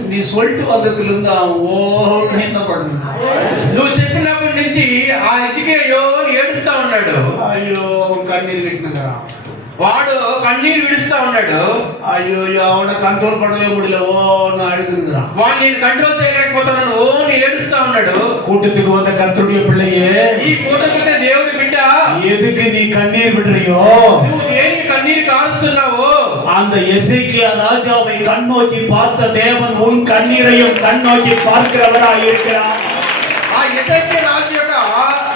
நீ சொல்லிட்டு வந்ததுல இருந்து ஓன்னு என்ன பண்ணுங்க? నువ్వు చెప్పినప్పటి నుంచి ఆ హిజ్కియా ఏడుస్తా ఉన్నాడు. ஐயோ, அவன் கண்ணீர் விட்டுனுங்கிறான். వాడు కన్నీరు విడుస్తా ఉన్నాడు. ஐயோ, அவனை கண்ட்ரோல் பண்ணவே முடியல, ஓன்னு அழுதுங்கிறான். వాడు నేను కంట్రోల్ చేయలేకపోతున్నాను, ఓ నీ ఏడుస్తా ఉన్నాడు. கூட்டத்துக்கு வந்த கர்த்தருடைய பிள்ளையே, ఈ కూటమితే దేవుడి బిడ్డ, எதுக்கு நீ கண்ணீர் விடுறியோ? నువ్వు దేనికి కన్నీరు కారుస్తున్నావు? அந்த எசேக்கியா ராஜாவை கண்ணோக்கி பார்த்த தேவன் உன் கண்ணீரையும் கண்ணோக்கி பார்க்கிறவராய் இருக்கிறார். ఆ హిజ్కియా రాజు యొక్క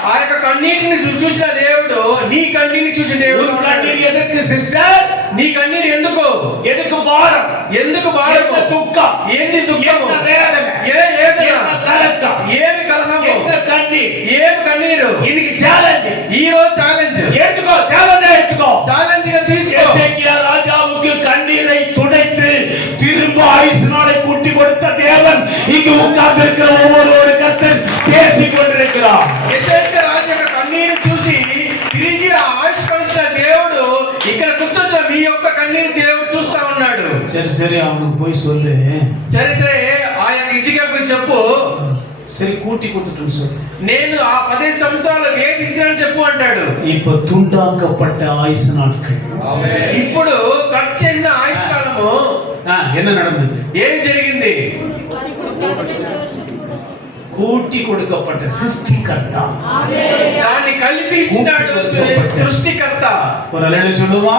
ఆ యొక్క కన్నీటిని చూసిన దేవుడు నీ కన్నీటిని చూసిన దేవుడు. உன் கண்ணீர் எதற்கு சிஸ்டர்? నీ కన్నీరు ఎందుకు? எதுக்கு பாரம்? ఎందుకు బాధ? என்ன துக்கம்? ఏంది దుఃఖం? என்ன வேதனை? ఏదైనా என்ன கலக்கம்? ఏమి కలహము? என்ன கண்ணீர்? ఏమి కన్నీరు? இன்னைக்கு சேலஞ்ச். ఈ రోజు ఛాలెంజ్. எடுத்துக்கோ, சேலஞ்சை எடுத்துக்கோ. ఛాలెంజ్ గా తీసుకో. எசேக்கியா ராஜாவுக்கு கண்ணீரை துடைத்து திரும்ப ஆயுசு நாளை கூட்டி கொடுத்த தேவன் இங்கு உட்கார்ந்து இருக்கிற ஒவ்வொரு கர்த்தர் பேசிக் கொண்டிருக்கிறார். యేసయ్య రాజు యొక్క కన్నీరు చూసి తిరిగి ఆవిష్కరించిన దేవుడు ఇక్కడ కూర్చొచ్చిన మీ యొక్క కన్నీరు దేవుడు చూస్తా ఉన్నాడు. சரி அவனுக்கு போய் சொல்லு, సరే ఆ యొక్క హిజ్కియాకు చెప్పు, సరే కూటి கொடுத்துட்டு சொல்லு. నేను ఆ 15 సంవత్సరాలు ఏది ఇచ్చినని చెప్పు అంటాడు. இப்போ துண்டாக்கப்பட்ட ஆயுசு நாட்கள். ఇప్పుడు కట్ చేసిన ఆయుష్ కాలము. என்ன நடந்தது? ఏమి జరిగింది? కూటి கொடுக்கப்பட்ட సృష్టికర్త. దాన్ని కలిపి ఇచ్చినాడు సృష్టికర్త. ஒரு அல்லேலூயா சொல்லுமா?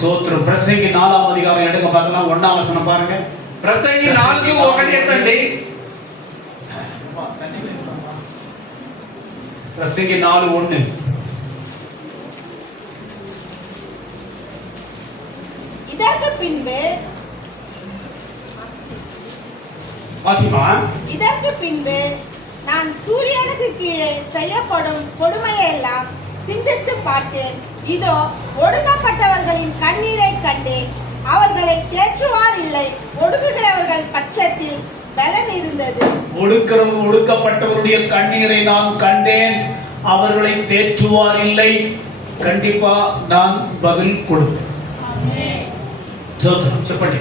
சோத்ரம். பிரசங்கி 4ஆம் அதிகாரம் எடுங்க பார்க்கலாம். 1ஆம் வசனம் பாருங்க. ప్రసంగి 4:1 ఎత్తండి. பிரசங்கி 4:1. இதற்கு பின்பு வாசிமா. இதற்கு பின்பு நான் சூரியனுக்கு கீழே செய்யப்படும் கொடுமையை எல்லாம் சிந்தித்து பார்த்தேன். இதோ ஒடுக்கப்பட்டவர்களின் கண்ணீரை கண்டேன். அவர்களை தேற்றுவார் இல்லை. ஒடுக்குகிறவர்கள் பட்சத்தில் பலன் இருந்தது. ஒடுக்கப்பட்டவருடைய கண்ணீரை நான் கண்டேன். அவர்களை தேற்றுவார் இல்லை. கண்டிப்பா நான் பதில் கொடுப்பேன். చెప్పండి.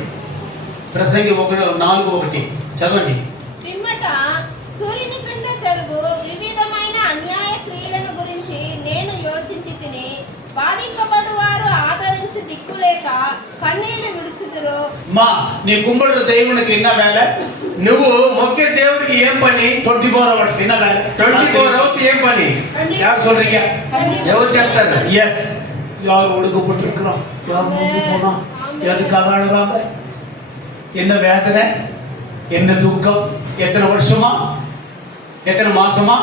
ప్రసంగి 4:1 చదవండి. పిమ్మట సూర్యుని క్రింద జరుగు వివిధమైన అన్యాయ క్రియలను గురించి నేను యోచించి తిని బాధింపబడువారు ఆదరించి దిక్కులేక కన్నీళ్లు విడుచుదురు. మా నీ కుమ్మడు దేవునికి என்ன வேலை? నువ్వు మొక్కే దేవుడికి ఏం పని? 24 hours என்ன வேலை? 24 hours ఏం పని? யார் சொல்றீங்க? ఎవరు చెప్తారు? எஸ். யார் ஒடுக்கப்பட்டிருக்கிறோம்? யார் நொந்து போனா? எதுக்காக அழுறாங்க? என்ன வேதனை? என்ன துக்கம்? எத்தனை வருஷமா? எத்தனை மாசமா?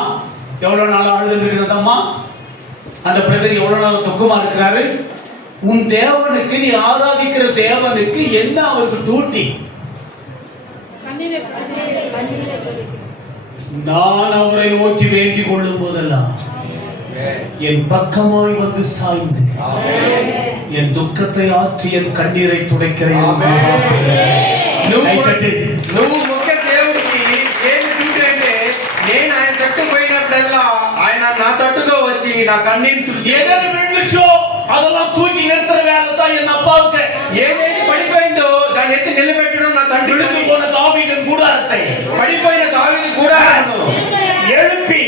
எவ்வளவு நாள் அழுதுட்டு இருந்தம்மா? அந்த பிரதர் எவ்வளவு நாள் துக்கமா இருக்கிறாரு? உன் தேவனுக்கு, நீ ஆராதிக்கிற தேவனுக்கு என்ன அவருக்கு டியூட்டி? நான் அவரை நோக்கி வேண்டிக் கொள்ளும் போதெல்லாம் என் பக்கமாய் வந்து சாய்ந்து என் துக்கத்தை ஆற்றி என் கண்ணீரை துடைக்கிறேன். నువ్వు మొక్కే దేవుడికి ఏమి డ్యూటీ అంటే, నేను ఆయన తట్టు పోయినప్పుడల్లా ఆయన నా తట్టుగా వచ్చి నా కన్నీరు ఏదైనా విழுந்துச்சோ அதெல்லாம் தூக்கி நிறுத்துற வேலை தான் என் அப்பாவுக்கு. ఏదైతే పడిపోయిందో దాన్ని ఎత్తి నిలబెట్టడం నా తండ్రి. விழுந்து போன தாவீதின் கூடாரத்தை, పడిపోయిన దావీదు కూడారమును எழுப்பி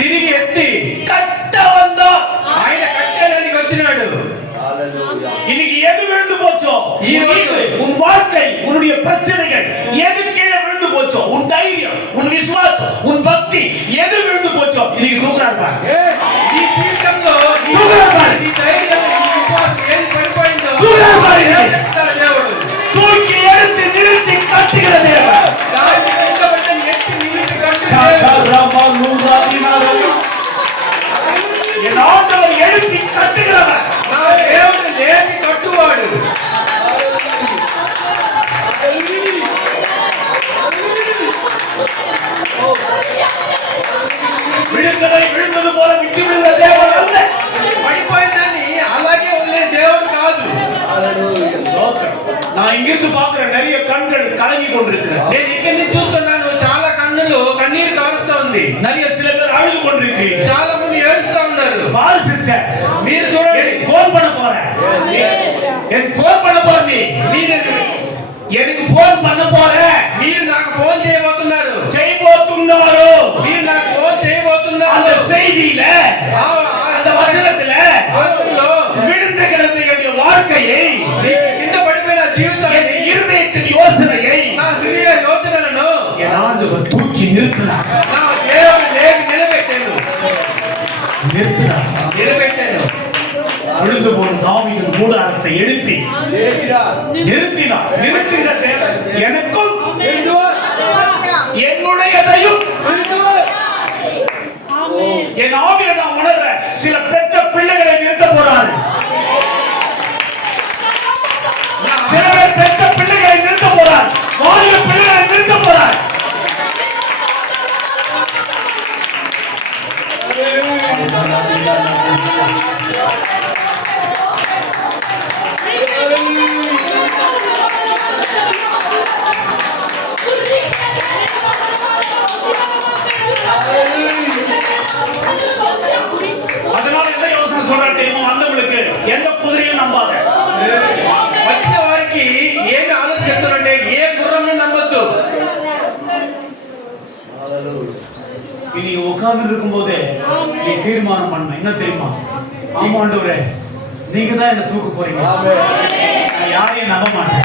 తిరిగి ఎత్తి கட்ட வந்தார். ఆయన కట్టేదానికి వచ్చినాడు. இன்னைக்கு எது விழுந்து போச்சோ, உன் வாழ்க்கை, உன்னுடைய பிரச்சனைகள் எது கீழே விழுந்து போச்சோ, உன் தைரியம், உன் விசுவாசம், உன் பக்தி எது விழுந்து போச்சோ இன்னைக்கு தூக்குறாரு பாரு. ఈ జీవితంలో ఈ ధైర్యం, ఈ విశ్వాసం ఏది పడిపోయిందో దేవుడు தூக்கி எடுத்து நிறுத்தி கட்டுகிற தேவன். దాన్ని నిలబెట్టి ఎత్తి నిలిపి కట్టుகிறாడు. என் ஆண்டவர் எழுப்பி கட்டுகிறவர். నా దేవుడు లేపి కట్టువాడు. விழுந்தது போல விட்டு விடுகிற தேவன் அல்ல. పడిపోయిందని అలాగే వదిలే దేవుడు కాదు. நான் இங்கிருந்து பார்க்கிறேன், நிறைய கண்கள் கலங்கி கொண்டிருக்கிறேன். నేను ఇక్కడి నుంచి చూస్తున్నాను, చాలా కన్నులు కన్నీరు కారుస్తా ఉంది. நிறைய சில பேர் அழுது கொண்டிருக்கிறீங்க. చాలా మంది ఏడుస్తా ఉన్నారు. பாரு சிஸ்டர், మీరు చూడండి, ஃபோன் பண்ண போறேன். எனக்கு ஃபோன் பண்ண போறீ. మీరు எனக்கு ఫోన్ பண்ண போறேன். మీరు నాకు ఫోన్ చేయబోతున్నారు. మీరు నాకు ఫోన్ చేయబోతున్నారు. அந்த செய்தியில, அந்த வசனத்துல விழுந்த கிடந்த என்னுடைய வாழ்க்கையை, కింద పడిపోయిన జీవితాన్ని, இருதயத்தின் யோசனையை, నా హృదయ యోచనలను என் ஆண்டவர் தூக்கி நிறுத்தினார். నా దేవుడు లేపి నిలబెట్టాను. నిలబెట్టాను. விழுந்து போன தாவீதின் கூடாரத்தை எழுப்பி நிறுத்தின தேவன் எனக்கும் என்னுடையதையும் என் ஆவியில நான் உணர்ற சில பெற்ற பிள்ளைகளை நிறுத்த போறாரு. சில பேர் பெற்ற பிள்ளைகளை நிறுத்த போறார். வாலிப பிள்ளைகளை நிறுத்த போறார். அதனால என்ன யோசனை சொல்றாரு தெரியுமா? வந்தவங்களுக்கு எந்த குதிரையும் நம்பாத. వచ్చిన వారికి ఏమి ఆలోచన చెప్తారంటే, ఏ గుర్రం నమ్మొద్దు. இனி உட்கார்ந்து இருக்கும் போதே நீ தீர்மானம் பண்ண என்ன தெரியுமா? ஆமா ஆண்டவரே, நீங்க தான் என்ன தூக்க போறீங்க, நான் யாரையும் நம்ப மாட்டேன்.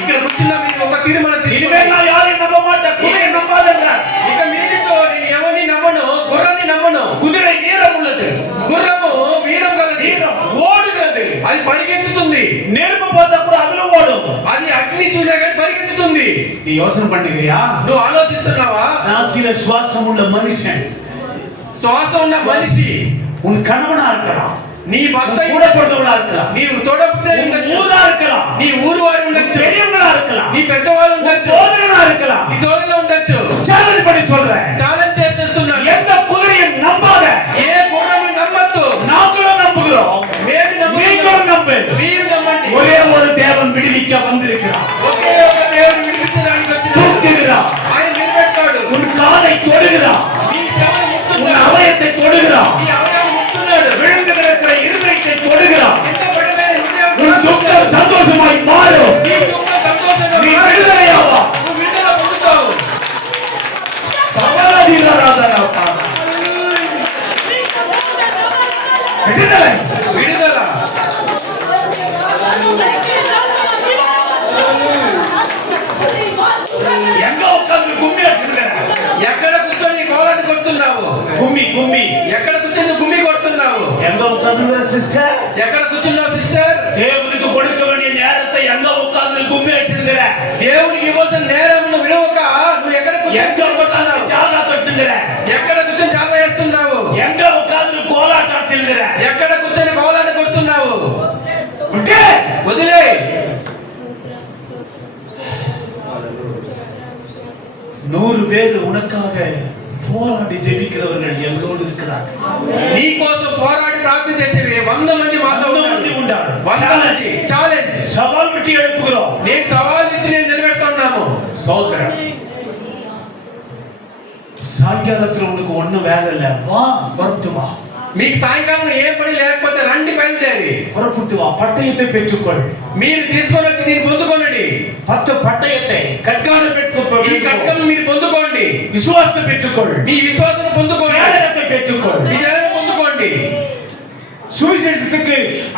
ఇక్కడ కూర్చున్నా మీరు ఒక తీర్మానం ఇనిమే నా యారైயும் నம்ப மாட்டேன், குதிரை நம்பாதேங்க. ఇక మీదతో నేను ఎవరిని నమ్మను, గుర్రాన్ని నమ్మను. குதிரை வீரம் உள்ளது, గుర్రము వీరం కలది, வீரம் ஓடுகிறது, అది పరిగెత్తుతుంది. நெருப்பு பார்த்தா கூட அதுல ஓடும். అది అగ్ని చూసినా కానీ పరిగెత్తుతుంది. நீ யோசனை பண்ணுகிறியா? నువ్వు ఆలోచిస్తున్నావా? நாசில சுவாசம் உள்ள மனுஷன், శ్వాస ఉన్న మనిషి உன் கணவனா இருக்கலாம், నీ భర్త கூட பிறந்தவளா இருக்கலாம், నీవు తోడపుట్టిన ஊரா இருக்கலாம், నీ ఊరు వారు ఉండొచ్చు, பெரியவங்களா இருக்கலாம், నీ పెద్దవాళ్ళు ఉండొచ్చు, போதகனா இருக்கலாம். నీ తోడలో ఉండొచ్చు. சேலஞ்ச் பண்ணி சொல்றேன், ఛాలెంజ్ చేస్తున్నాడు. எந்த குதிரையும் நம்பாத. ఏ గుర్రము నమ్మద్దు. நாங்களும் நம்புகிறோம், మేము நீங்களும் நம்பு. మీరు నమ్మండి. ஒரே ஒரு தேவன் விடுவிக்க வந்திருக்கிறார், ఒకే ఒక దేవుడు విడిపించడానికి వచ్చినాడు. தூக்குகிறார், ఆయన నిలబెట్టాడు. உன் காதை தொடுகிறார், నీ చెవులు உன் ముట్టున్నాడు. அவயத்தை தொடுகிறார், నీ అవయవం ముట్టున్నాడు. விழுந்து கிடக்கிற இருதயத்தை தொடுகிறார். కింద పడిపోయిన హృదయం உன் துக்கம் சந்தோஷமாய் மாறும், నీ దుఃఖం సంతోషంగా நீ మారు. விடுதலையாவா. నువ్వు విడుదల పొందుతావు. சபலதீரராதனா விடுதலை, విడుదల. எங்க உட்கார்ந்து கும்மி அடிச்சுக்கிற? ఎక్కడ కూర్చొని కోలాట కొడుతున్నావు? கும்மி கும்மி ఎక్కడ కూర్చొని గుమ్మి కొడుతున్నావు? எங்க உட்கார்ந்து சிஸ்டர்? ఎక్కడ కూర్చున్నావు సిస్టర్? தேவனுக்கு கொடுக்க வேண்டிய நேரத்தை எங்க உட்கார்ந்து கும்மி அடிச்சுக்கிற? దేవునికి ఇవ్వాల్సిన నేరమును విడవక నువ్వు ఎక్కడ எங்க కూర్చొని உட்கார்ந்து ஜாலா தொட்டுங்கிற? ఎక్కడ కూర్చొని చాలా చేస్తున్నావు? எங்க உட்கார்ந்து கோலாட்டம் அடிச்சுக்கிற? ఎక్కడ కూర్చొని కోలాట కొడుతున్నావు? விட்டு వదిలే. 100 பேர் உனக்காக போராடி ஜெபிக்கிறவர்கள் எங்களோடு இருக்கிறார்கள். నీ కోసం పోరాడి ప్రార్థన చేసేవి 100 మంది మాతో 100 మంది ఉన్నారు. 100 మంది. ఛాలెంజ్. சவால் விட்டு எழுப்புகிறோம். నేను సవాల్ ఇచ్చి నేను నిలబెడుతున్నాము. சோதரன், சாயங்காலத்துல உனக்கு ஒண்ணும் வேலை இல்ல, வா புறப்பட்டு வா. మీకు సాయంకాలం ఏ పని లేకపోతే రండి బయలుదేరి. புறப்பட்டு வா, பட்டயத்தை பெற்றுக்கொள். మీరు తీసుకొని వచ్చి దీన్ని పొందుకోండి. 10 பட்டயத்தை கட்கான ఈ பெற்றுக்கொள். ఖడ్గం మీరు పొందుకోండి. விசுவாசத்தை பெற்றுக்கொள். మీ విశ్వాసం పొందుకోండి. ஞானத்தை பெற்றுக்கொள். మీ జ్ఞానం పొందుకోండి. சுவிசேஷத்துக்கு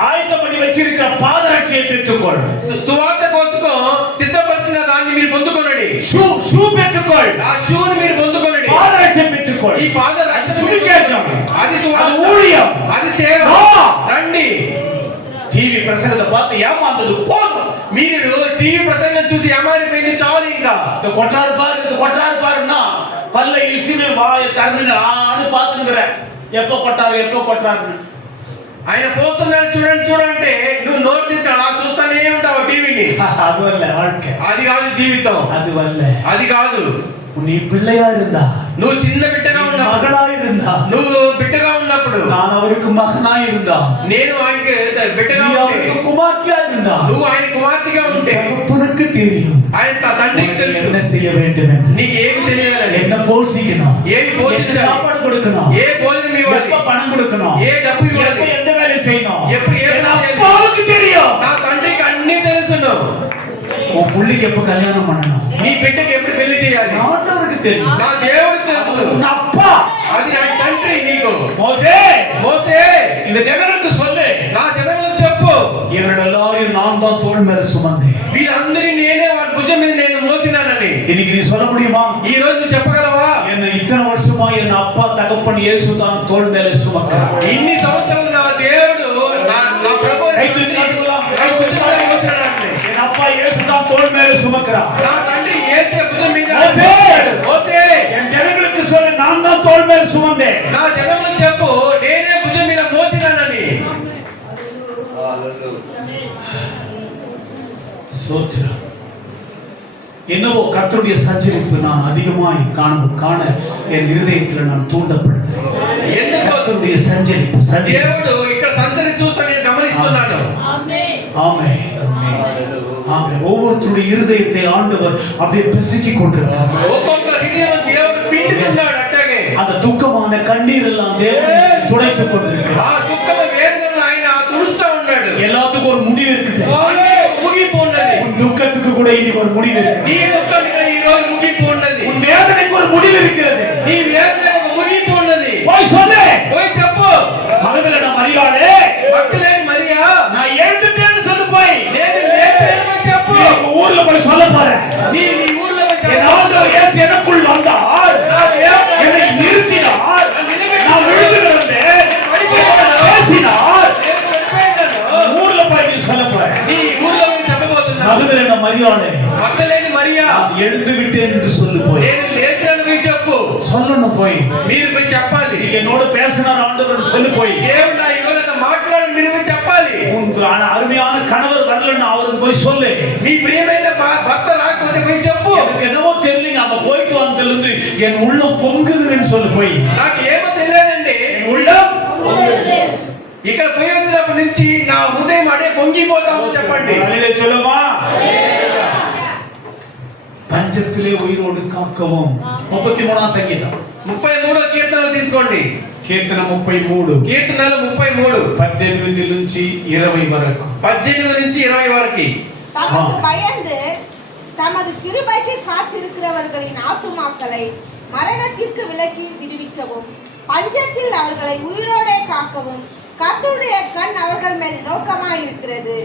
ஆயத்தம் பண்ணி வச்சிருக்கிற பாதரட்சையை பெற்றுக்கொள். సువార్త కోసం సిద్ధపరిచిన దాన్ని మీరు పొందుకోండి. ஷூ பெற்றுக்கொள். ఆ షూని మీరు పొందుకోండి. பாதரட்சை பெற்றுக்கொள். ఈ పాద రక్షణ சுவிசேஷம், అది அது సువార్త, ஊழியம். అది సేవ. வா. రండి. டிவி பிரசங்கத்தை பார்த்து ஏமாந்தது போதும். మీరు టీవీ ప్రసంగం చూసి ఏమారిపోయింది చాలు. ఇంకా இந்த கொட்டாரு பாரு, இந்த கொட்டாரு பாருன்னா பல்ல இழிச்சுன்னு வாயை திறந்து ஆன்னு பாத்துக்கிறேன், எப்ப கொட்டாரு. ఆయన పోస్తున్నాడు చూడండి చూడంటే నువ్వు నోరు తీసుకుని అలా చూస్తానే ఉంటావు టీవీని. அது அல்ல வாழ்க்கை, అది కాదు జీవితం. அது அல்ல. అది కాదు. நீ பிள்ளையா இருந்தா, నువ్వు చిన్న బిడ్డగా ఉన్నప్పుడు, மகளா இருந்தா, నువ్వు బిడ్డగా ఉన్నప్పుడు நான் அவருக்கு மகனா இருந்தா, నేను ఆయనకి బిడ్డగా நீ ఉంటే, அவருக்கு குமார்த்தியா இருந்தா, నువ్వు ఆయన కుమార్తెగా ఉంటే உனக்கு தெரியும் ఆయన తండ్రికి తెలుసు என்ன செய்ய வேண்டும் என்று. నీకు ఏమి తెలియాలని, என்ன போஷிக்கணும், ఏమి என்ன పోషించాలి, சாப்பாடு கொடுக்கணும், ఏ భోజనం ఇవ్వాలి, எப்ப பணம் கொடுக்கணும், ఏ డబ్బు எப்ப ఇవ్వాలి, எந்த வேலை செய்யணும், ఎప్పుడు ఏ என் పని చేయాలి. அப்பாவுக்கு தெரியும். నా తండ్రికి అన్ని తెలుసును. உன் புள்ளிக்கு எப்ப கல்யாணம் பண்ணணும், నీ బిడ్డకి ఎప్పుడు పెళ్లి చేయాలి ஆண்டவருக்கு தெரியும். నా దేవుడికి తెలుసు. உன் அப்பா అది నా తండ్రి. నీకు மோசே, మోసే இந்த ஜனங்களுக்கு சொல்லு, నా జనములకు చెప్పు, இவர்களெல்லாரையும் நான் தான் தோள் மேல சுமந்தேன். వీరందరినీ నేనే వారి భుజం మీద నేను మోసినానని. இன்னைக்கு நீ சொல்ல முடியுமா? ఈ రోజు నువ్వు చెప్పగలవా? என்ன இத்தனை வருஷமா என் அப்பா தகப்பன் இயேசு தான் தோள் மேல சுமக்கிறார். ఇన్ని సంవత్సరాలు నా దేవుడు నా ప్రభువు కై తుది కాదులా? నా భుజం మీద మోసినాడని. என் அப்பா இயேசு தான் தோள் மேல சுமக்கிறார். నా తండ్రి యేసు భుజం మీద మోసే! మోసే, என் ஜனங்களுக்கு சொல்லு, நான் தான் தோள் மேல சுமந்தேன். నా జనములకు చెప్పు నేనే భుజం మీద మోసినానని. சோத்திரம். என்னவோ கர்த்தருடைய சஞ்சரிப்பு நான் அதிகமாய் காண என் இருதயத்தில் நான் தூண்டப்படுகிறேன். ఎందుకో கர்த்தருடைய சஞ்சரிப்பு. దేవుడు ఇక్కడ సంచరి చూస్తా నేను గమనిస్తున్నాను. ஆமென். ஆமென். ஒவ்வொருத்தருடைய இருதயத்தை ஆண்டவர் அப்படியே பிசுக்கி கொண்டிருக்கிறார். ఒక్కొక్క హృదయం దేవుడు పిండుతున్నాడు. అట్టగే அந்த துக்கமான கண்ணீர் எல்லாம் தேவன் துடைத்துக் கொண்டிருக்கிறார். ఆ దుఃఖం వేదనను ఆయన తుడుస్తా ఉన్నాడు. எல்லாத்துக்கும் ஒரு முடிவு இருக்குது. ముగింపు ఉన్నది. உன் துக்கத்துக்கு கூட இன்னைக்கு ஒரு முடிவு இருக்குது. నీ దుఃఖానికి ఈ రోజు ముగింపు ఉన్నది. உன் வேதனைக்கு ஒரு முடிவு இருக்கிறது. నీ மரியாளே, భక్తులేని మరియా, நான் எழுந்துட்டேன்னு சொல்லு போய். నేను లేచానని చెప్పు. நீ உங்க ஊர்ல போய் சொல்ல போற. నీ ఊర్లో పోయి என் చెప్పు. ஆண்டவர் இயேசு எனக்குள் வந்தார், என்னை நிறுத்தினார், நான் விழுந்து கிடந்தேன், பேசினார். నేను చనిపోయాను. ஊர்ல போய் நீ சொல்ல போற. నీ ఊర్లో పోయి చెప్పబోతున్నా. மகதலேன மரியாளே, భక్తులేని మరియా, நான் எழுந்து விட்டேன் என்று சொல்லு போய். నేను లేచానని పోయి చెప్పు. சொல்லணும் போய். మీరు పోయి చెప్పాలి. நீங்க என்னோட பேசினார் ஆண்டவர் சொல்லு போய். దేవుడు నా యువత మాట్లాడి మీరు పోయి చెప్పాలి. உங்க அருமையான கணவர் வரலன்னு அவருக்கு போய் சொல்லு. మీ ప్రియమైన భర్త రాకపోతే పోయి చెప్పు. எனக்கு என்னவோ தெரியலங்க, அங்க போயிட்டு வந்ததுல இருந்து என் உள்ளம் பொங்குதுன்னு சொல்லு போய். నాకు ఏమో తెలియదండి, என் உள்ளம் ఇక్కడ పోయి వచ్చినప్పటి నుంచి నా హృదయం అడే పొంగిపోతాము చెప్పండి. ஹல்லேலூயா சொல்லுமா. பஞ்சத்திலே உயிரோடு காக்கவும். 33ஆம் சங்கீதம் 33వ కీర్తన తీసుకోండి. కీర్తన 33 కీర్తనలు 33 18 నుంచి 20 వరకు. 18 నుంచి 20 వరకు. தமக்கு பயந்து தமது கிருபைக்கு காத்திருக்கிறவர்களின் ஆத்துமாக்களை மரணத்திற்கு விலக்கி விடுவிக்கவும், பஞ்சத்தில் அவர்களை உயிரோடே காக்கவும் கர்த்தருடைய கண் அவர்கள் மேல் நோக்கமாயிருக்கிறது.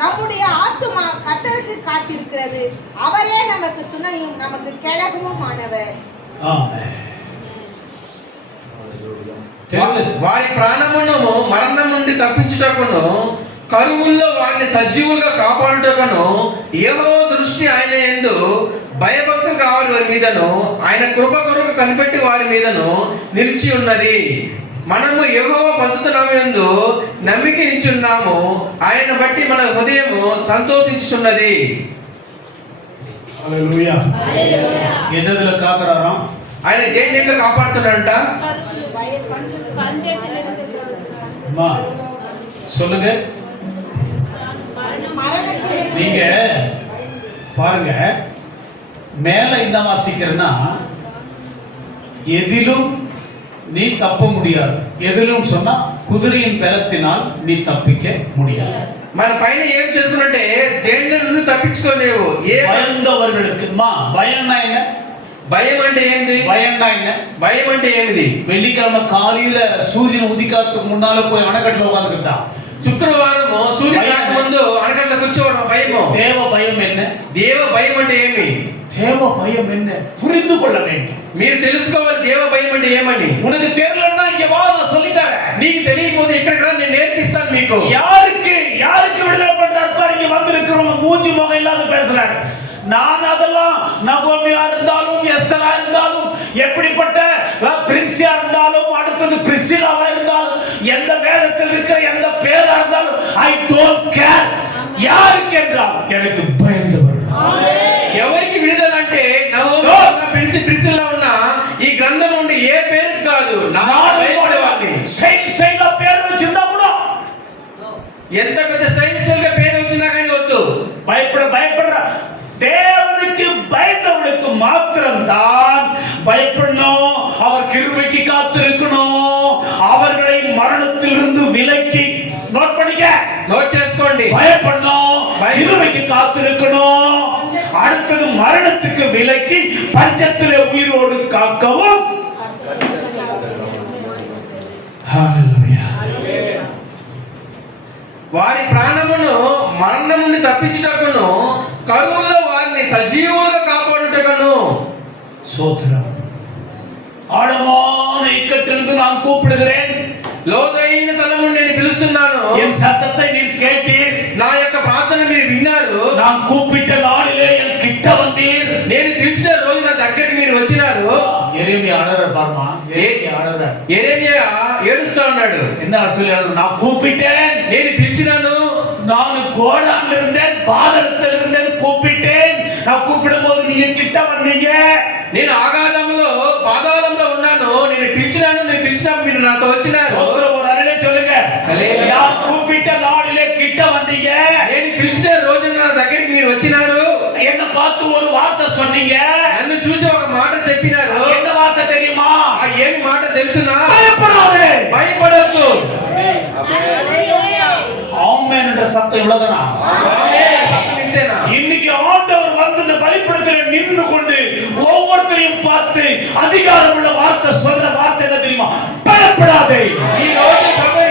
நம்முடைய ஆத்துமா கர்த்தருக்கு காத்திருக்கிறது. அவரே நமக்கு துணையும் நமக்கு கேடகமும் ஆனவர். ஆமென். వారి ప్రాణమును మరణం నుండి తప్పించుటకును, కరువుల్లో వారిని సజీవులుగా కాపాడుటకును యెహోవా దృష్టి ఆయన యందు భయభక్తులు కావాలి వారి మీదను, ఆయన కృప కొరకు కనిపెట్టి వారి మీదను నిలిచి ఉన్నది. మనము యెహోవా పరిశుద్ధ నామమునందు నమ్మిక ఉంచున్నాము, ఆయన బట్టి మన హృదయము సంతోషించుచున్నది. హల్లెలూయా. ఎన్నదల కాకరారాం. ఆయన దేన్ని ఎందుకు కాపాడుతున్నాడంట? அம்மா சொல்லுங்க. நீங்க பாருங்க, மேல என்ன வாசிக்கிறேன்னா, எதிலும் நீ தப்ப முடியாது. எதிலும் சொன்னா குதிரையின் பலத்தினால் நீ தப்பிக்க முடியாது. మన పైన ఏం చేస్తున్నట్టే దేని నుండి తప్పించుకోలేవు. ఏ பயந்தவர்களுக்கு பயம்னா என்ன? భయం అంటే ఏంటి? பயம்னா என்ன? భయం అంటే ఏమిది? வெள்ளிக்கிழமை காலையில சூரியன் உதிக்காததுக்கு முன்னால போய் அணைக்கட்டுல உட்கார்ந்துக்கிட்டா. శుక్రవారము సూర్యుడు రాకముందు అనగట్ల కూర్చోవడం భయము. தேவ பயம் என்ன? దేవ భయం అంటే ఏమి? தேவ பயம் என்ன? புரிந்து கொள்ள வேண்டும். మీరు తెలుసుకోవాలి దేవ భయం అంటే ఏమని. உனக்கு தெரியலன்னா இங்க வா, நான் சொல்லி தரேன். నీకు తెలియకపోతే ఇక్కడికి రా, నేను నేర్పిస్తాను మీకు. யாருக்கு விடுதலை பண்றாரு பாரு. இங்க வந்து இருக்கிறவங்க மூஞ்சி முகம் இல்லாத பேசுறாரு. நான் அதெல்லாம் நகோமியா இருந்தாலும், எஸ்தரா இருந்தாலும், எப்படிப்பட்ட பிரின்சியா இருந்தாலும், அடுத்தது பிரிசிலாவா இருந்தாலும், எந்த வேதத்தில் இருக்கிற எந்த பேரா இருந்தாலும், ஐ டோன்ட் கேர். யாருக்கு என்றால் எனக்கு பயந்தவர். ఎవరికి విడుదల అంటే ప్రిసిల్లా ఉన్న ఈ గ్రంథం నుండి ఏ పేరు కాదు, స్టైల్ పేరు వచ్చిందా కూడా, ఎంత పెద్ద స్టైల్ గా పేరు వచ్చినా కానీ వద్దు. பயப்படுற தேவனுக்கு பயந்தவனுக்கு மாத்திரம்தான் பயப்படணும். அவர் கிருபைக்கு காத்திருக்கணும். அவர்களை மரணத்திலிருந்து விலக்கி நோட் பண்ணிக்க, நோட் చేసుకోండి. பயப்படணும், கிருபைக்கு காத்திருக்கணும். அடுத்தது மரணத்துக்கு விலக்கி பஞ்சத்திலே உயிரோடு காக்கவும். ஹalleluya. వారి ప్రాణమును మరణం నుండి తప్పించుటకును, కరువుల్లో వారిని సజీవులుగా కాపాడుటకును. சோத்திரம். ஆழமான இக்கட்டிலிருந்து நான் கூப்பிடுகிறேன். లోతైన స్థలం నుండి నేను పిలుస్తున్నాను. என் சத்தத்தை நீர் கேட்டீர். నా యొక్క ప్రార్థన మీరు విన్నారు. நான் கூப்பிட்ட நாளிலே என் கிட்ட வந்தீர். నేను పిలిచిన రోజు నా దగ్గరికి మీరు వచ్చినారు. எரேமியா அழறார் பாருமா. எரேமியா ఏడుస్తా ఉన్నాడు. என்ன சொல்றாரு? நான் கூப்பிட்டேன், నేను పిలిచినాను. நான் கோடான்ல இருந்தேன், பாதாளத்தில் இருந்தேன், கூப்பிட்டேன். நான் கூப்பிடும்போது நீங்க கிட்ட வந்தீங்க. నేను ఆగాధంలో పాతాళంలో ఉన్నాను. నేను పిలిచినాను, నేను పిలిచినప్పుడు మీరు నాతో వచ్చినారు. ஒரு அருளே சொல்லுங்க. நான் கூப்பிட்ட நாளிலே கிட்ட வந்தீங்க. నేను పిలిచిన రోజు నా దగ్గరికి మీరు వచ్చినారు. என்ன பார்த்து ஒரு வார்த்தை சொன்னீங்க. నన్ను చూసి ఒక మాట చెప్పినారు. என்ன வார்த்தை தெரியுமா? ఆ ఏమి మాట తెలుసునా? பயப்படாதே, భయపడొద్దు. ஆமென் என்ற சத்தம் இவ்வளவுதானா? ఆమేన్ సత్యం ఇంతేనా? இன்னைக்கு ஆண்டவர் வந்து இந்த பலிபீடத்தில் நின்று கொண்டு ஒவ்வொருத்தரையும் பார்த்து அதிகாரமுள்ள வார்த்தை சொல்ற வார்த்தை என்ன தெரியுமா? பயப்படாதே. ఈ రోజు ప్రభువు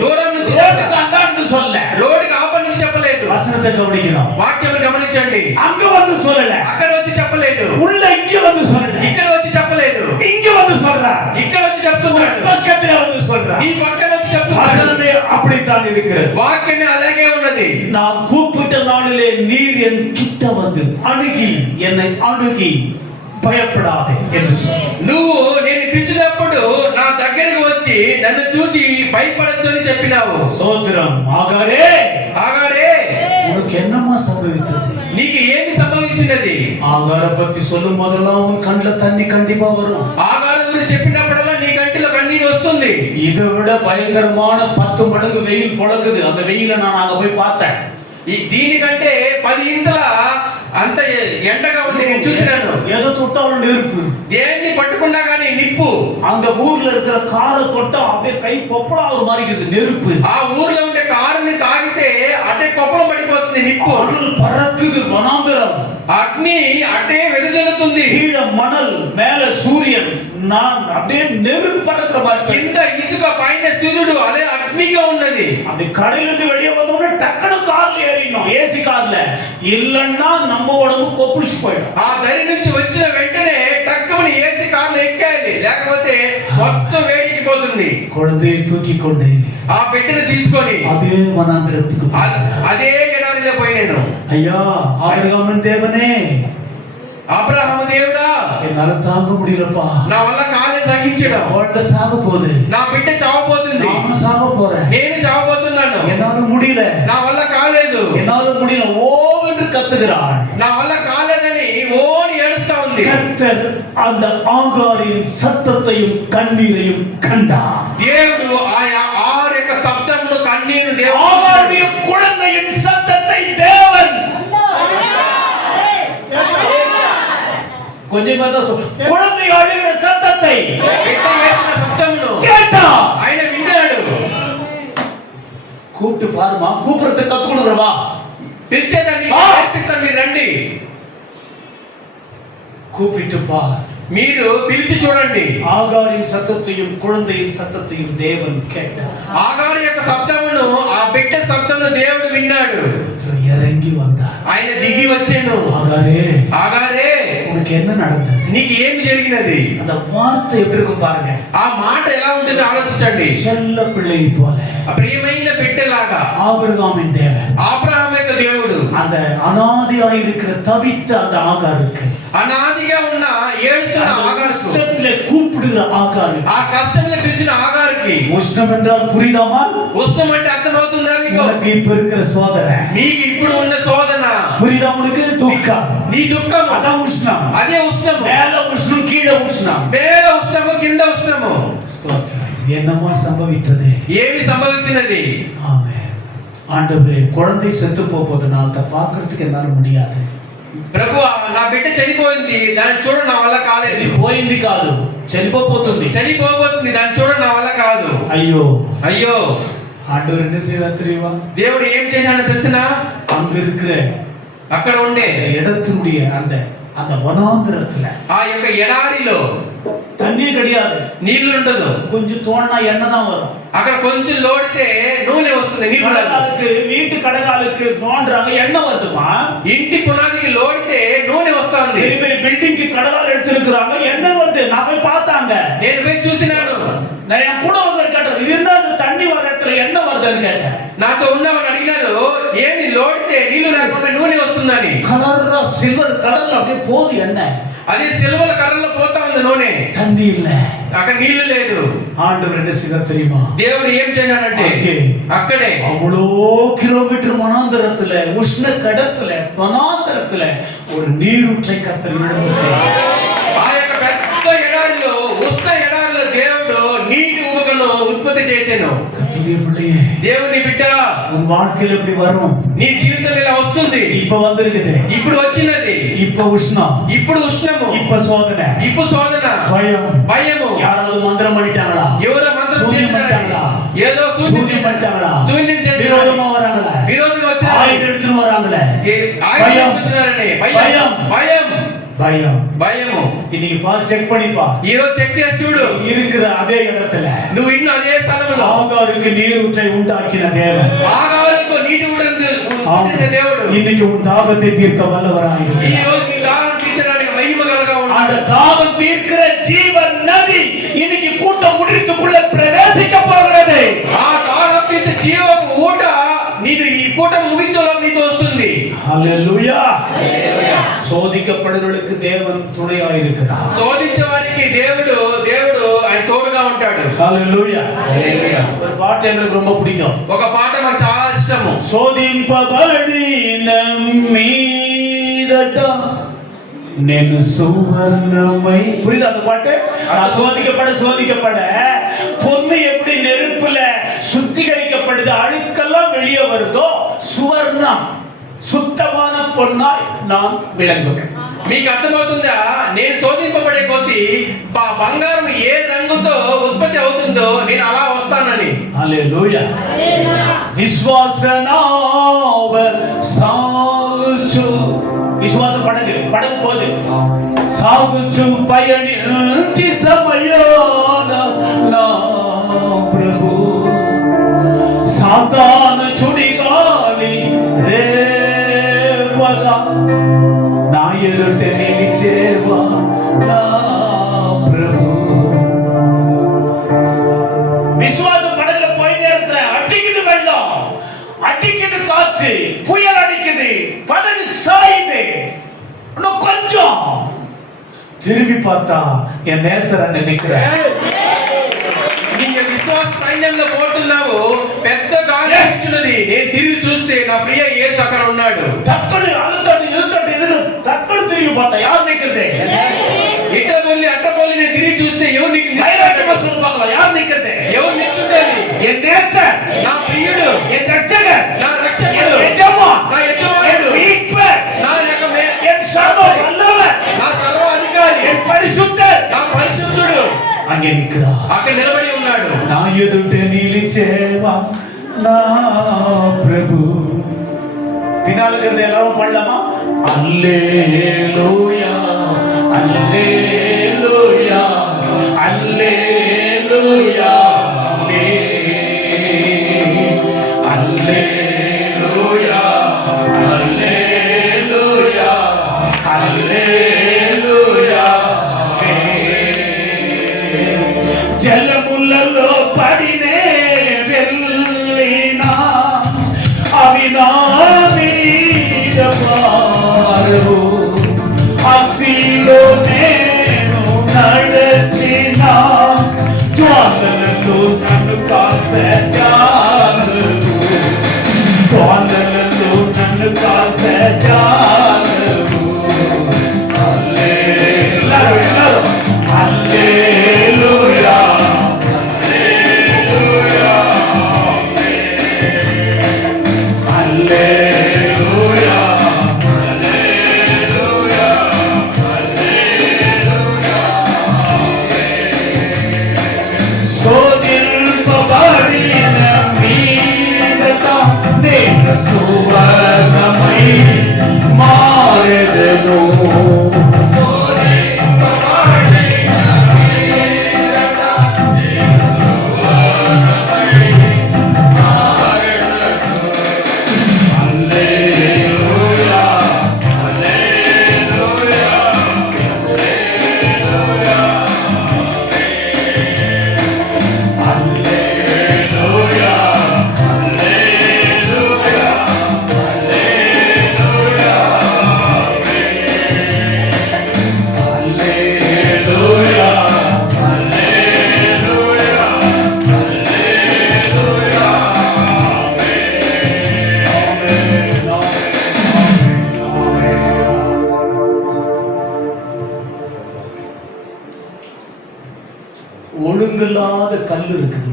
దూరం నుంచి ரோடுக்கு அந்தாண்டு சொல்ல, రోడ్డుకి ఆపని నుంచి చెప్పలేదు. வசனத்தை கவனிக்கணும். వాక్యం గమనించండి. அங்க வந்து சொல்லல, అక్కడ వచ్చి చెప్పలేదు. உள்ள இங்க வந்து சொல்லல, ఇక్కడ వచ్చి చెప్పలేదు. இங்க வந்து சொல்றா, ఇక్కడ వచ్చి చెప్తున్నాడు. பக்கத்துல வந்து சொல்றா. ఈ పక్కన వచ్చి చెప్తున్నాడు. வசனமே அப்படித்தான் இருக்கிறது. వాక్యమే అలాగే ఉన్నది. நான் கூப்பிட்ட நாளிலே நீர் என் கிட்ட வந்து அணுகி என்னை அணுகி భయపడాలి என்று சொன்னார். నువ్వు నేను పిలిచినప్పుడు నా దగ్గరికి వచ్చి నన్ను చూసి భయపడద్దు అని చెప్పినావు. சோத்திரம். ஆகாரே, ఆగారే உனக்கு என்னமா சம்பவித்தது? నీకు ఏమి సంభవించినది? ஆகார பத்தி சொல்லும் போதெல்லாம் உன் கண்ணுல தண்ணி கண்டிப்பா வரும். ఆగారు గురించి చెప్పినప్పుడల్లా నీ కంటిలో కన్నీరు వస్తుంది. இதை விட பயங்கரமான 10 மடங்கு வெயில் பொழக்குது. அந்த வெயில நான் அங்க போய் பார்த்தேன். దీనికంటే 10 ఇంతల అంత ఎండగా ఉంది. నేను చూసినాను. எதை தொட்டாலும் நெருப்பு. దేన్ని పట్టుకున్నా గానీ నిప్పు. அந்த ஊர்ல இருக்கிற காரை தொட்டா அப்படியே கை கொப்பளா ஒரு மாதிரி இருக்குது நெருப்பு. ఆ ఊర్లో ఉండే కారుని తాగితే అటే కొప్పలం పడిపోతుంది నిప్పు. அனல் பறக்குது வனாந்தரம். అగ్ని అటే వెదజల్లుతుంది. கீழே மணல், மேல சூரியன். நான் அப்படியே நெருப்பு பறக்கிற மாதிரி. కింద ఇసుక, పైన సూర్యుడు అదే అగ్నిగా ఉన్నది. அப்படி கடையில இருந்து வெளியே வந்தோடனே டக்குனு கார்ல ஏறினோம், ஏசி கார்ல. இல்லன்னா நம்ம உடம்பு கொப்பளிச்சு போயிடும். ఆ దరి నుంచి వచ్చిన వెంటనే టక్కుమని ఏసీ కార్లో ఎక్కాలి, లేకపోతే మొత్తం వేడికి పోతుంది. குழந்தையை தூக்கி கொண்டு ఆ బిడ్డను తీసుకొని அதே வனாந்தரத்துக்கு అదే ఎడారిలో పోయినాను. ஐயா, ஆபிரகாமின் தேவனே, అబ్రహాము దేవుడా, என்னால தாங்க முடியலப்பா. నా వల్ల కాలే సహించడం. குழந்தை சாக போகுது, నా బిడ్డ చావబోతుంది, நானும் சாக போறேன், నేను చావబోతున్నాను, என்னால முடியல, నా వల్ల కాలేదు, என்னால முடியல ஓவென்று கத்துகிறாள். నా వల్ల కాలేదని ఓని ఏడుస్తా ఉంది. கர்த்தர் அந்த ஆகாரின் சத்தத்தையும் கண்ணீரையும் கண்டார். దేవుడు ఆహార యొక్క శబ్దమును కన్నీరు దేవుడు ஆகாருடைய குழந்தையின் சத்தத்தை தேவன் கொஞ்சம் குழந்தை அழுகிற சத்தத்தை బిడ్డ వేసిన శబ్దమును கேட்டான். ఆయన విన్నాడు. கூப்பிட்டு பாருமா, கூப்பிடுறத கத்துக்கணுமா? పిలిచేదాన్ని నేర్పిస్తాను, మీరు రండి. கூப்பிட்டு பார். మీరు పిలిచి చూడండి. ஆகாரின் சத்தத்தையும் குழந்தையின் சத்தத்தையும் தேவன் கேட்டார். ఆగారు యొక్క శబ్దమును, ఆ బిడ్డ శబ్దమును దేవుడు విన్నాడు. இறங்கி வந்தார். ఆయన దిగి వచ్చాను. ஆகாரே, ఆగారే உனக்கு என்ன நடந்தது? నీకు ఏమి జరిగినది? அந்த வார்த்தை எப்படி இருக்கும் பாருங்க. ఆ మాట ఎలా ఉంటుందో ఆలోచించండి. செல்ல பிள்ளை போல ప్రియమైన బిడ్డలాగా ஆபிரகாமின் தேவன், అబ్రహాము యొక్క దేవుడు, அந்த அனாதியாய் இருக்கிற தவித்த அந்த ஆகாருக்கு, అనాదిగా ఉన్న ఏడుస్తున్న ఆగారుకు, கஷ்டத்திலே கூப்பிடுகிற ஆகாரு, ఆ కష్టంలో పిలిచిన ఆగారుకి உஷ்ணம் என்றால் புரியுதாமா? ఉష్ణం అంటే అర్థమవుతుందా మీకు? உனக்கு இப்ப இருக்கிற சோதனை మీకు ఇప్పుడు ఉన్న శోధన புரியுதா? உனக்கு துக்கம், నీ దుఃఖం அதான் உஷ்ணம். అదే ఉష్ణము. மேல உஷ்ணம், கீழே உஷ்ணம். వేల ఉష్ణము, కింద ఉష్ణము. ஸ்தோத்திரம். என்னமா சம்பவித்தது? ఏమి సంభవించినది? ஆமென். ஆண்டவரே, குழந்தை செத்து போகுது, நான் அதை பார்க்கிறதுக்கு என்னால முடியாது. ప్రభు, నా బిడ్డ చనిపోయింది, దాన్ని చూడ నా వల్ల కాలేదు. పోయింది కాదు, చనిపోతుంది, చనిపోబోతుంది, దాన్ని చూడ నా వల్ల కాదు. అయ్యో అయ్యో. ஆண்டவர் என்ன செய்தார் தெரியுமா? దేవుడు ఏం చేశాడో తెలిసినా? அங்க இருக்கிற అక్కడ ఉండే இடத்தினுடைய அந்த அந்த வனாந்தரத்துல ఆ యొక్క ఎడారిలో தண்ணி கிடையாது, నీళ్లు ఉండదు. கொஞ்சம் தோணா எண்ணெய் தான் வரும். అక్కడ కొంచెం లోడితే నూనె వస్తుంది, నీళ్లు రాదు. கடகாலுக்கு, வீட்டு கடகாலுக்கு நோண்டுறாங்க, எண்ணெய் வருதுமா? ఇంటి పునాదికి లోడితే నూనె వస్తుంది. பெரிய பெரிய பில்டிங்க்கு கடகால் எடுத்திருக்கிறாங்க, எண்ணெய் வருது. நான் போய் பார்த்தாங்க, నేను పోయి చూసినాను. நான் என் கூட வந்து கேட்டேன், இது என்ன தண்ணி வர இடத்துல எண்ணெய் வருதுன்னு கேட்டேன். నాతో ఉన్నవాడు అడిగినారు, ఏంది లోడితే నీళ్లు లేకుండా నూనె వస్తుందని. கலர்ரா சில்வர் கலர்ல அப்படியே போகுது எண்ணெய். అది సిల్వర్ కర్రలో పోతా ఉంది నూనె, தண்ணி இல்ல. అక్కడ నీళ్లు లేదు. ஆண்டவர் என்ன செய்தார் தெரியுமா? దేవుడు ఏం చేశాడంటే అక్కడే அவ்வளோ கிலோமீட்டர் வனாந்தரத்துல, உஷ்ண கடத்துல, வனாந்தரத்துல ஒரு நீரூற்றை கர்த்தர் எழும்ப செய்தார். ఆ యొక్క పెద్ద ఎడారిలో, ఉష్ణ ఎడారిలో దేవుడు నీటి ఊబకను ఉత్పత్తి చేశాను. கர்த்தருடைய பிள்ளையே, దేవుని బిడ్డ, உன் வாழ்க்கையில எப்படி வரும்? నీ జీవితం ఇలా వస్తుంది. இப்ப வந்திருக்குது, ఇప్పుడు వచ్చినది, இப்ப உஷ்ணம், ఇప్పుడు ఉష్ణము, இப்ப சோதனை, ఇప్పుడు శోధన, பயம், భయము. யாராவது மந்திரம் பண்ணிட்டாங்களா? ఎవరో మంత్రం శూన్యం చేశారు, பண்ணிட்டாங்களா? ఏదో சூன்யம் பண்ணிட்டாங்களா? శూన్యం చేశారు, விரோதமா வராங்களா? విరోధంగా వచ్చారు, ஆயுதம் எடுத்துட்டு வராங்களே, ఆయుధం వచ్చినారని భయం, భయం. பயம். భయము. இன்னைக்கு பாரு, செக் பண்ணிப்பா. ఈ రోజు చెక్ చేసి చూడు, இருக்கிற அதே இடத்துல నువ్వు ఇన్న అదే స్థలంలో ஆகாருக்கு நீரூற்றை உண்டாக்கின தேவன், ఆగారుకు నీటి ఊటను పుట్టించిన దేవుడు இன்னைக்கு உன் தாகத்தை தீர்க்க வல்லவராய் ఈ இருக்கிறார். రోజు నీ దాహం తీర్చడానికి మహిమ కలగా அந்த ఉన్నాడు. தாகம் தீர்க்கிற ஜீவன் நதி இன்னைக்கு கூட்டம் முடித்துக்குள்ள பிரவேசிக்க போகிறது. ఆ దాహం తీర్చే జీవపు ఊట నీకు ఈ పూట ముగించలో నీతో వస్తుంది. హల్లెలూయా. சோதிக்கப்படுகிறவர்களுக்கு தேவன் துணையாக இருக்கிறார். శోధించే వారికి దేవుడు ఆయన తోడుగా ఉంటాడు. ஹalleluya. ஒரு பாட்டு எனக்கு ரொம்ப பிடிக்கும். ఒక పాట నాకు చాలా ఇష్టము. శోధింపబడిన మీదట నేను సువర్ణమై. புரியுது அந்த பாட்டு? நான் சோதிக்கப்பட பொண்ணு எப்படி நெருப்புல சுத்திகரிக்கப்படுது, அழுக்கெல்லாம் வெளியே வருதோ, சுவர்ணம் சுத்தமான பொன்னாய் நான் விளங்குவேன். మీకు అర్థమవుతుందా? నేను శోధింపబడే కొద్దీ బంగారం ఏ రంగుతో ఉత్పత్తి అవుతుందో నేను అలా వస్తానని. హల్లెలూయా. విశ్వాసనావ సాగుచు, విశ్వాస పడగ పోదు, సాగుచు పయనించి సమయాన నా ప్రభు సాతాను చుడిగాలి రేవగా నా ఎదుట నిలిచేవా నా ప్రభు. விசுவாச படகுல போயிட்டே இருக்கிற, அடிக்குது வெள்ளம், அடிக்குது காற்று, புயல் அடிக்குது, படகு சாயுது. இன்னும் கொஞ்சம் திரும்பி பார்த்தா என் நேசரன் நினைக்கிறேன். నీకు విశ్వాస సైన్యంలో పోతున్నావు, పెద్ద గాలి వచ్చినది, నేను తిరిగి చూస్తే నా ప్రియ యేసు అక్కడ ఉన్నాడు. டக்குனு அழுத்தட்டு இழுத்தட்டு இதுன்னு டக்குனு திரும்பி பார்த்தா யார் நிக்கிறது? అట్టకొల్లి నేను తిరిగి చూస్తే ఎవరు నీకు வைராக்கியமா சொல்லுவாங்களா? யார் நிக்கிறது? ఎవరు నిల్చుండాలి? என் நேசர், నా ప్రియుడు, என் ரட்சகர், నా రక్షకుడు, என் எஜமான், నా యజమానుడు, என் மீட்பர், నా యొక్క என் சர்வ வல்லவர், నా సర్వ అధికారి, என் பரிசுத்தர் నా పరిశుద్ధుడు அங்கே நிக்கிறார். అక్కడ నిలబడి ఉన్నాడు. నా ఎదుట నిలిచేవా నా ప్రభు. పినాలకి ఎలా పడలామా? హల్లెలూయా, హల్లెలూయా, హల్లెలూయా, హల్లెలూయా, హల్లెలూయా, హల్లెలూయా. జలములలో పడినే వెళ్ళినా అవి నా మీద పారవు, అగ్నిలో నేను నడచినా జ్వాలలలో నన్ను కాసే జాలవు, జ్వాలలలో నన్ను కాసే జాలవు. హల్లెలూయా, హల్లెలూయా, హల్లెలూయా, హల్లెలూయా, హల్లెలూయా, హల్లెలూయా. శోధింపబడిన మీదట నేను సువర్ణమై మారెదను. ஒழுங்கில்லாத கல் இருக்குது.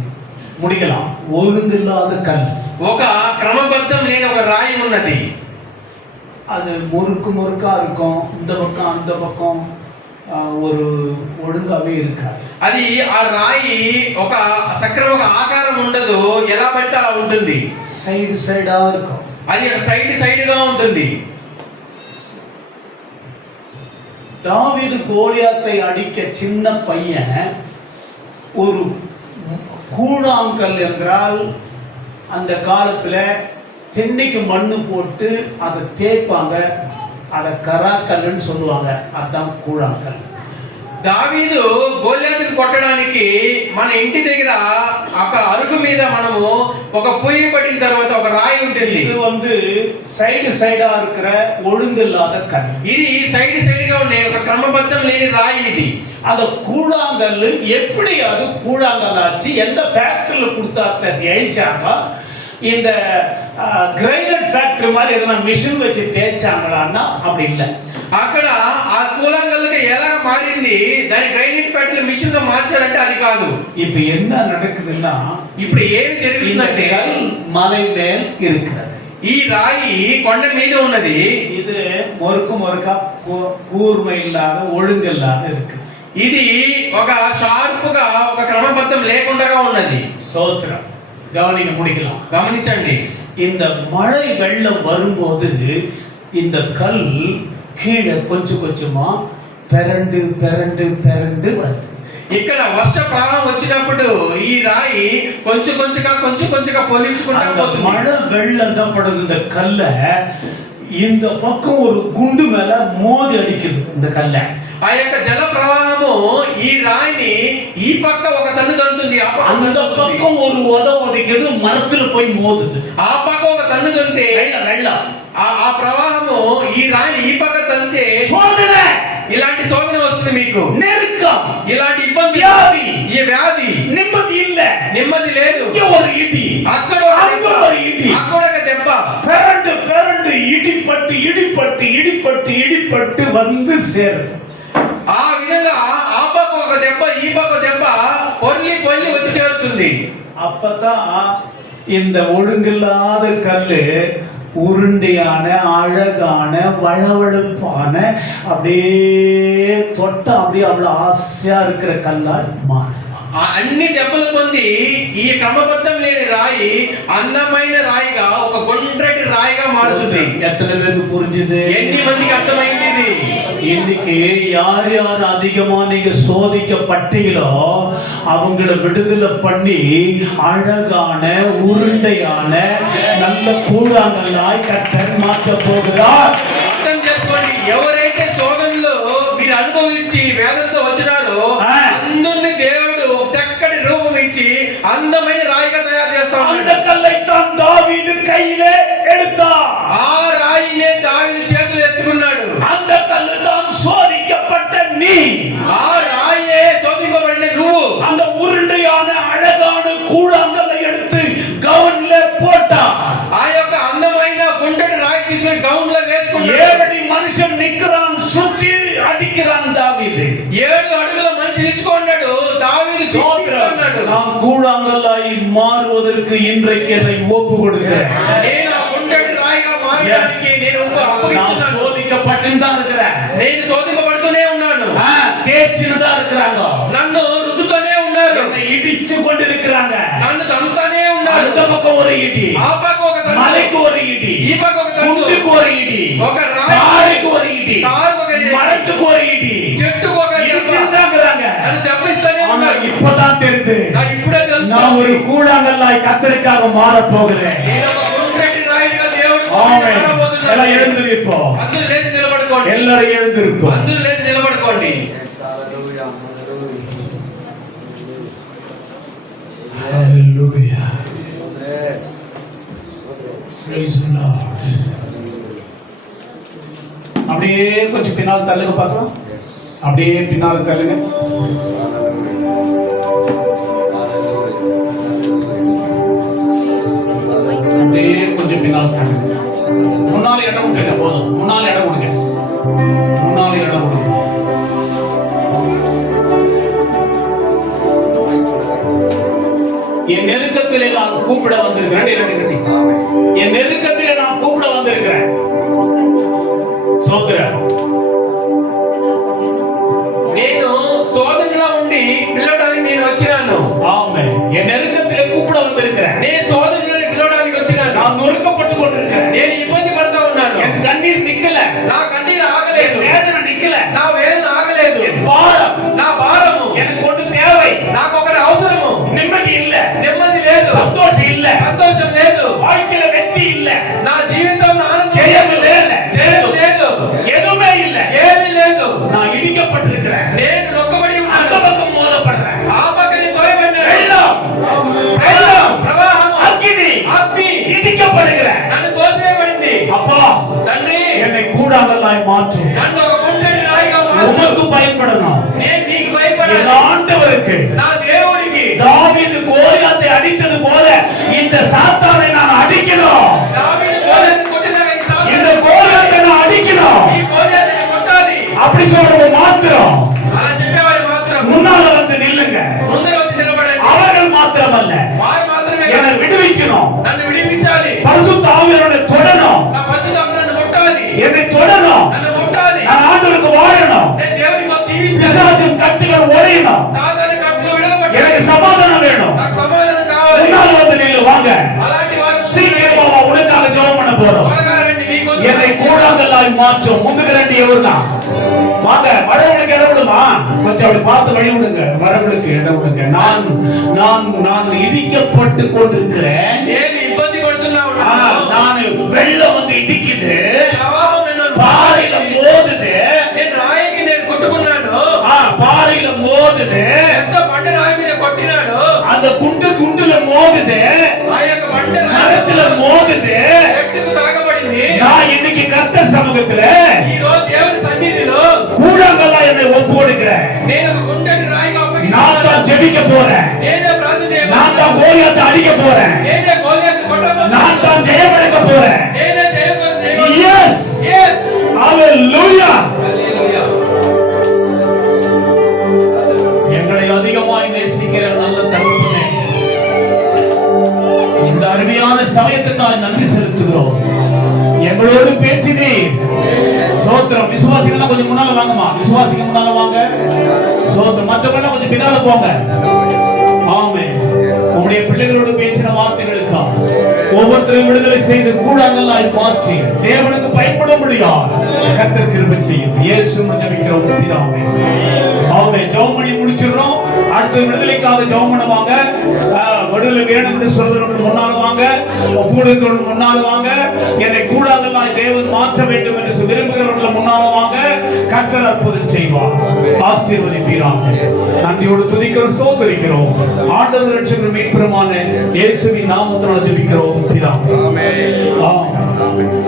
முடிக்கலாம். ஒழுங்கில்லாத கல், ఒక క్రమబద్ధం లేని ఒక రాయి ఉన్నది. அது முறுக்கா இருக்கும். இந்த பக்கம் அந்த பக்கம் ஒரு ஒழுங்காவே இருக்காது. అది ఆ రాయి ఒక సక్రమ ఆకారం ఉండదు, ఎలా పడితే అలా ఉంటుంది. సైడా இருக்கும். అది సైడ్ గా ఉంటుంది. தாவீது கோலியாத்தை அடிக்க சின்ன பையன் ஒரு கூழாங்கல் என்றால் அந்த காலத்துல தென்னைக்கு மண்ணு போட்டு அதை தேய்ப்பாங்க, அதை கராக்கல்லுன்னு சொல்லுவாங்க, அதுதான் கூழாங்கல். దావీదు గోలియాతుని కొట్టడానికి మన ఇంటి దగ్గర ఒక అరుగు మీద మనము ఒక పొయ్యి పట్టిన తర్వాత ఒక రాయి ఉంటుంది. இது సైడ్ இருக்கிற ஒழுங்கில்லாத கல். ఇది సైడ్ గా ఉండే ఒక క్రమబద్ధం లేని రాయి ఇది. அந்த கூழாங்கல் எப்படி அது கூழாங்கல் ஆச்சு, எந்த ஃபேக்டரியில கொடுத்தா எழுச்சாங்க, இந்த கிரைனட் ஃபேக்டரி மாதிரி எதனா மிஷின் வச்சு தேய்ச்சாங்களான்னா அப்படி இல்லை. అక్కడ ఆ కూలాంగల్కి ఎలా మారింది, దాని గ్రైండింగ్ ఫ్యాక్టరీ మిషన్ గా మార్చారంటే అది కాదు. இப்ப என்ன நடக்குதுன்னா, ఇప్పుడు ఏమి జరుగుతుందంటే மலை மேல் இருக்கிறது, ఈ రాయి కొండ మీద ఉన్నది. இது మొరక కూర్மை ఇల్లాத ఒழுங்கு ఇల్లాத இருக்கு. ఇది ఒక షార్ప్ గా ఒక క్రమబద్ధం లేకుండా ఉన్నది. சோத்ரம் கவனிக்க முடிக்கலாம். గమనించండి, இந்த மழை வெள்ளம் வரும்போது இந்த கல் கீழே கொஞ்சம் கொஞ்சமா பெரண்டு பெரண்டு பெரண்டு வருது. ఇక్కడ వర్ష ప్రవాహం వచ్చినప్పుడు ఈ రాయి కొంచెం కొంచెంగా పొలించుకుంటూ పోతుంది. மழை வெள்ளம் தான் படுது, இந்த கல்ல இந்த பக்கம் ஒரு குண்டு மேல மோதி அடிக்குது இந்த கல்ல. ఆ యొక్క జల ప్రవాహము ఈ రాయిని ఈ పక్క ఒక తన్ను తంటుంది, அந்த பக்கம் ஒரு ஒதிக்குது, மரத்துல போய் மோதுது. ఆ పక్క ఒక తన్ను తంతే வெள்ளம் ఆ ప్రవాహము ఈ రాయిని ఈ పక్క తంతే சோதனை, ఇలాంటి శోధన వస్తుంది మీకు. நெருக்கம், ఇలాంటి ఇబ్బంది, ఈ వ్యాధి, நிம்மதி இல்ல, నెమ్మది లేదు. ஒரு இடி, అక్కడ ஒரு இடி, అక్కడ ఒక దెబ్బ, பெரண்டு பெரண்டு இடிப்பட்டு வந்து சேருது. ఆ విధంగా ఆ పక్క ఒక దెబ్బ ఈ పక్క దెబ్బ పొర్లి వచ్చి చేరుతుంది. அப்பதான் இந்த ஒழுங்கில்லாத கல்லு உருண்டையான அழகான வளவழுப்பான அப்படியே தொட்ட அப்படியே அவ்வளவு ஆசையா இருக்கிற கல்லா மாறும். అన్ని దెబ్బలు పొంది ఈ క్రమబద్ధం లేని రాయి అందమైన రాయిగా ఒక గుండ్రటి రాయిగా మారుతుంది. எத்தனை பேருக்கு புரிஞ்சுது? ఎన్ని మందికి అర్థమైంది ఇది? இன்னைக்கு யார் யார் அதிகமா நீங்க சோதிக்கப்பட்டீங்களோ அவங்கள விடுதலை பண்ணி அழகான உருண்டையான நல்ல கூழாங்கல்லாய் கர்த்தர் மாற்ற போகிறார். అర్థం చేసుకోండి, ఎవరైతే శోధనలో మీరు అనుభవించి వేదంతో వచ్చినారో అందరిని దేవుడు చక్కటి రూపం ఇచ్చి అందమైన రాయిగా తయారు చేస్తాడు. அந்த கல்லை தான் தாவீது கையிலே எடுத்தார். ఆ రాయినే దావీదు చేతులు ఎత్తుకున్నాడు. அந்த கல்லு தான் சோதிக்கப்பட்ட நீ, ఆ రాయే శోధింపబడిన నువ్వు. அந்த உருண்டையான அழகான கூழாங்கல்லை எடுத்து கவுன்ல போட்டா, ఆ యొక్క అందమైన గుండ్రటి రాయి తీసుకొని గౌన్ లో వేసుకున్నాడు. 7 அடி மனுஷன் நிக்கிறான், சுற்றி அடிக்கிறான் தாவீது. 7 అడుగుల మనిషి నిల్చుకున్నాడు, దావీదు చూస్తున్నాడు. நாம் கூழாங்கல்லாய் மாறுவதற்கு இன்றைக்கு அதை ஒப்பு கொடுக்கிறேன். నేను ఆ గుండ్రటి రాయిగా మారడానికి నేను అప్పగిస్తున్నాను. சோதிக்கப்பட்டு தான் இருக்கிறேன், నేను శోధింపబడుతూనే ఉన్నాను. தேய்ச்சின்னு தான் இருக்கிறாங்க, నన్ను రుద్దుతూనే ఉన్నారు, இடிச்சு கொண்டு இருக்கிறாங்க. నన్ను తంతానే ఉన్నారు. அந்த பக்கம் ஒரு இடி, ఆ పక్క ఒక తన్ను, மலைக்கு ஒரு இடி, ఈ పక్క ఒక తన్ను, குண்டுக்கு ஒரு இடி, ఒక రాయి, காருக்கு ஒரு இடி, కారుకు ఒక மரத்துக்கு ஒரு இடி, చెట్టుకు ఒక இடிச்சுன்னு தான் இருக்கிறாங்க. నన్ను దెబ్బిస్తూనే ఉన్నారు. இப்பதான் தெரியுது, నాకు ఇప్పుడే తెలుసు, நான் ஒரு கூழாங்கல்லாய் கர்த்தருக்காக மாற போகிறேன். నేను ఒక గుండ్రటి రాయిగా దేవుడు ஆமென். మారబోతున్నాను. எல்லாம் எழுந்திருப்போம், అందరూ లేచి నిలబడుకోండి. எல்லாரும் எழுந்திருப்போம். అందరూ లేచి నిలబడుకోండి. Hallelujah. Praise the Lord. அப்படியே கொஞ்சம் பின்னால் தள்ளுங்க பார்க்கலாம். அப்படியே பின்னால் தள்ளுங்க. அப்படியே கொஞ்சம் பின்னால் தள்ளுங்க. முன்னால இடம் விட்டுருங்க, போதும். முன்னால இடம் கொடுங்க, முன்னால இடம் கொடுங்க. என் நெருக்கத்திலே நான் கூப்பிட வந்திருக்கிறேன். என் நெருக்கத்திலே நான் கூப்பிட வந்திருக்கிறேன். சோத்திரம். నేను శోధనలో ఉండి పిలవడానికి నేను వచ్చినాను. ஆமென். என் நெருக்கத்திலே கூப்பிட வந்திருக்கிறேன். నేను శోధనలో పిలవడానికి వచ్చినాను. நான் நொறுக்கப்பட்டு கொண்டிருக்கிறேன். నేను ఇబ్బంది పడతా ఉన్నాను. என் கண்ணீர் நிக்கல, నా కన్నీరు ఆగలేదు, வேதனை நிக்கல, నా వేదన போறோம். త్వరగా రండి మీకోసం என்னை கூழாங்கல்லாய் மாற்றும். முன்னுக்கு ரெண்டு எவருனா வாங்க, வரவங்களுக்கு இடம் விடுமா, கொஞ்சம் அப்படி பார்த்து வழி விடுங்க, வரவங்களுக்கு இடம் விடுங்க. நான் இடிக்கப்பட்டு கொண்டிருக்கிறேன். నేను ఇబ్బంది పడుతున్నా நான் வெள்ளம் வந்து இடிக்குது, ప్రవాహం నన్ను பாறையில மோதுது, నేను రాయికి నేను కొట్టుకున్నాను, பாறையில மோதுது, ఎంత బండ రాయి మీద కొట్టినాడు, அந்த குண்டுல மோதுது, ఆ యొక్క బండ மரத்துல மோதுது. చెట్టుకు తాగబడింది. நான் இன்னைக்கு கர்த்தர் சமூகத்துல ఈ రోజు దేవుని సన్నిధిలో கூழாங்கல்லா என்னை ஒப்பு கொடுக்கிறேன். నేను ఒక గుండెని రాయిగా நான் అప్పగిస్తున్నాను. தான் ஜெபிக்க போறேன். నేనే ప్రార్థన நான் చేయబోతున్నాను. தான் கோலியாத்தை அடிக்க போறேன். నేనే గోలియాతు కొట్టబోతున్నాను. நான் தான் ஜெயம் எடுக்க போறேன். నేనే చేయబోతున్నాను. Yes. Yes. Hallelujah. Hallelujah. எங்களை அதிகமாய் நேசிக்கிற நல்ல தகப்பனே, இந்த அருமையான சமயத்துக்காக நன்றி செலுத்துகிறோம். எங்களோடு பேசினீர். சோத்திரம். விசுவாசிகள் கொஞ்சம் முன்னால வாங்கம்மா, விசுவாசிங்க முன்னால வாங்க. சோத்திரம். மற்றவங்க கொஞ்சம் பின்னால போங்க. ஆமென். உங்களுடைய பிள்ளைகளோடு பேசின வார்த்தைகளுக்கா ஒவ்வொருத்தரையும் விடுதலை செய்து கூழாங்கல்லாய் மாற்றி தேவனுக்கு பயன்படும்படியா கர்த்தர் கிருபை செய்யும். இயேசுவின் ஜெபிக்கிறோம் பிதாவே. ஆமென். ஜெபம் பண்ணி முடிச்சிடுறோம். அடுத்த விடுதலைக்காக ஜெபம் பண்ணுவாங்க. விடுதலை வேணும் என்று சொல்றவர்கள் முன்னால வாங்க, ஒப்புக்கொடுக்கிறவர்கள் முன்னால வாங்க, என்னை கூழாங்கல்லாய் தேவன் மாற்ற வேண்டும் என்று விரும்புகிறவர்கள் முன்னால வாங்க. கர்த்தர் அற்புதம் செய்வார். ஆசீர்வதிப்பீராக. நன்றியோடு துதிக்கிறோம், ஸ்தோத்திரிக்கிறோம். ஆண்டவர் இரட்சகர் மீட்பருமான இயேசுவின் நாமத்தினால் ஜெபிக்கிறோம் பிதாவே. ஆமென்.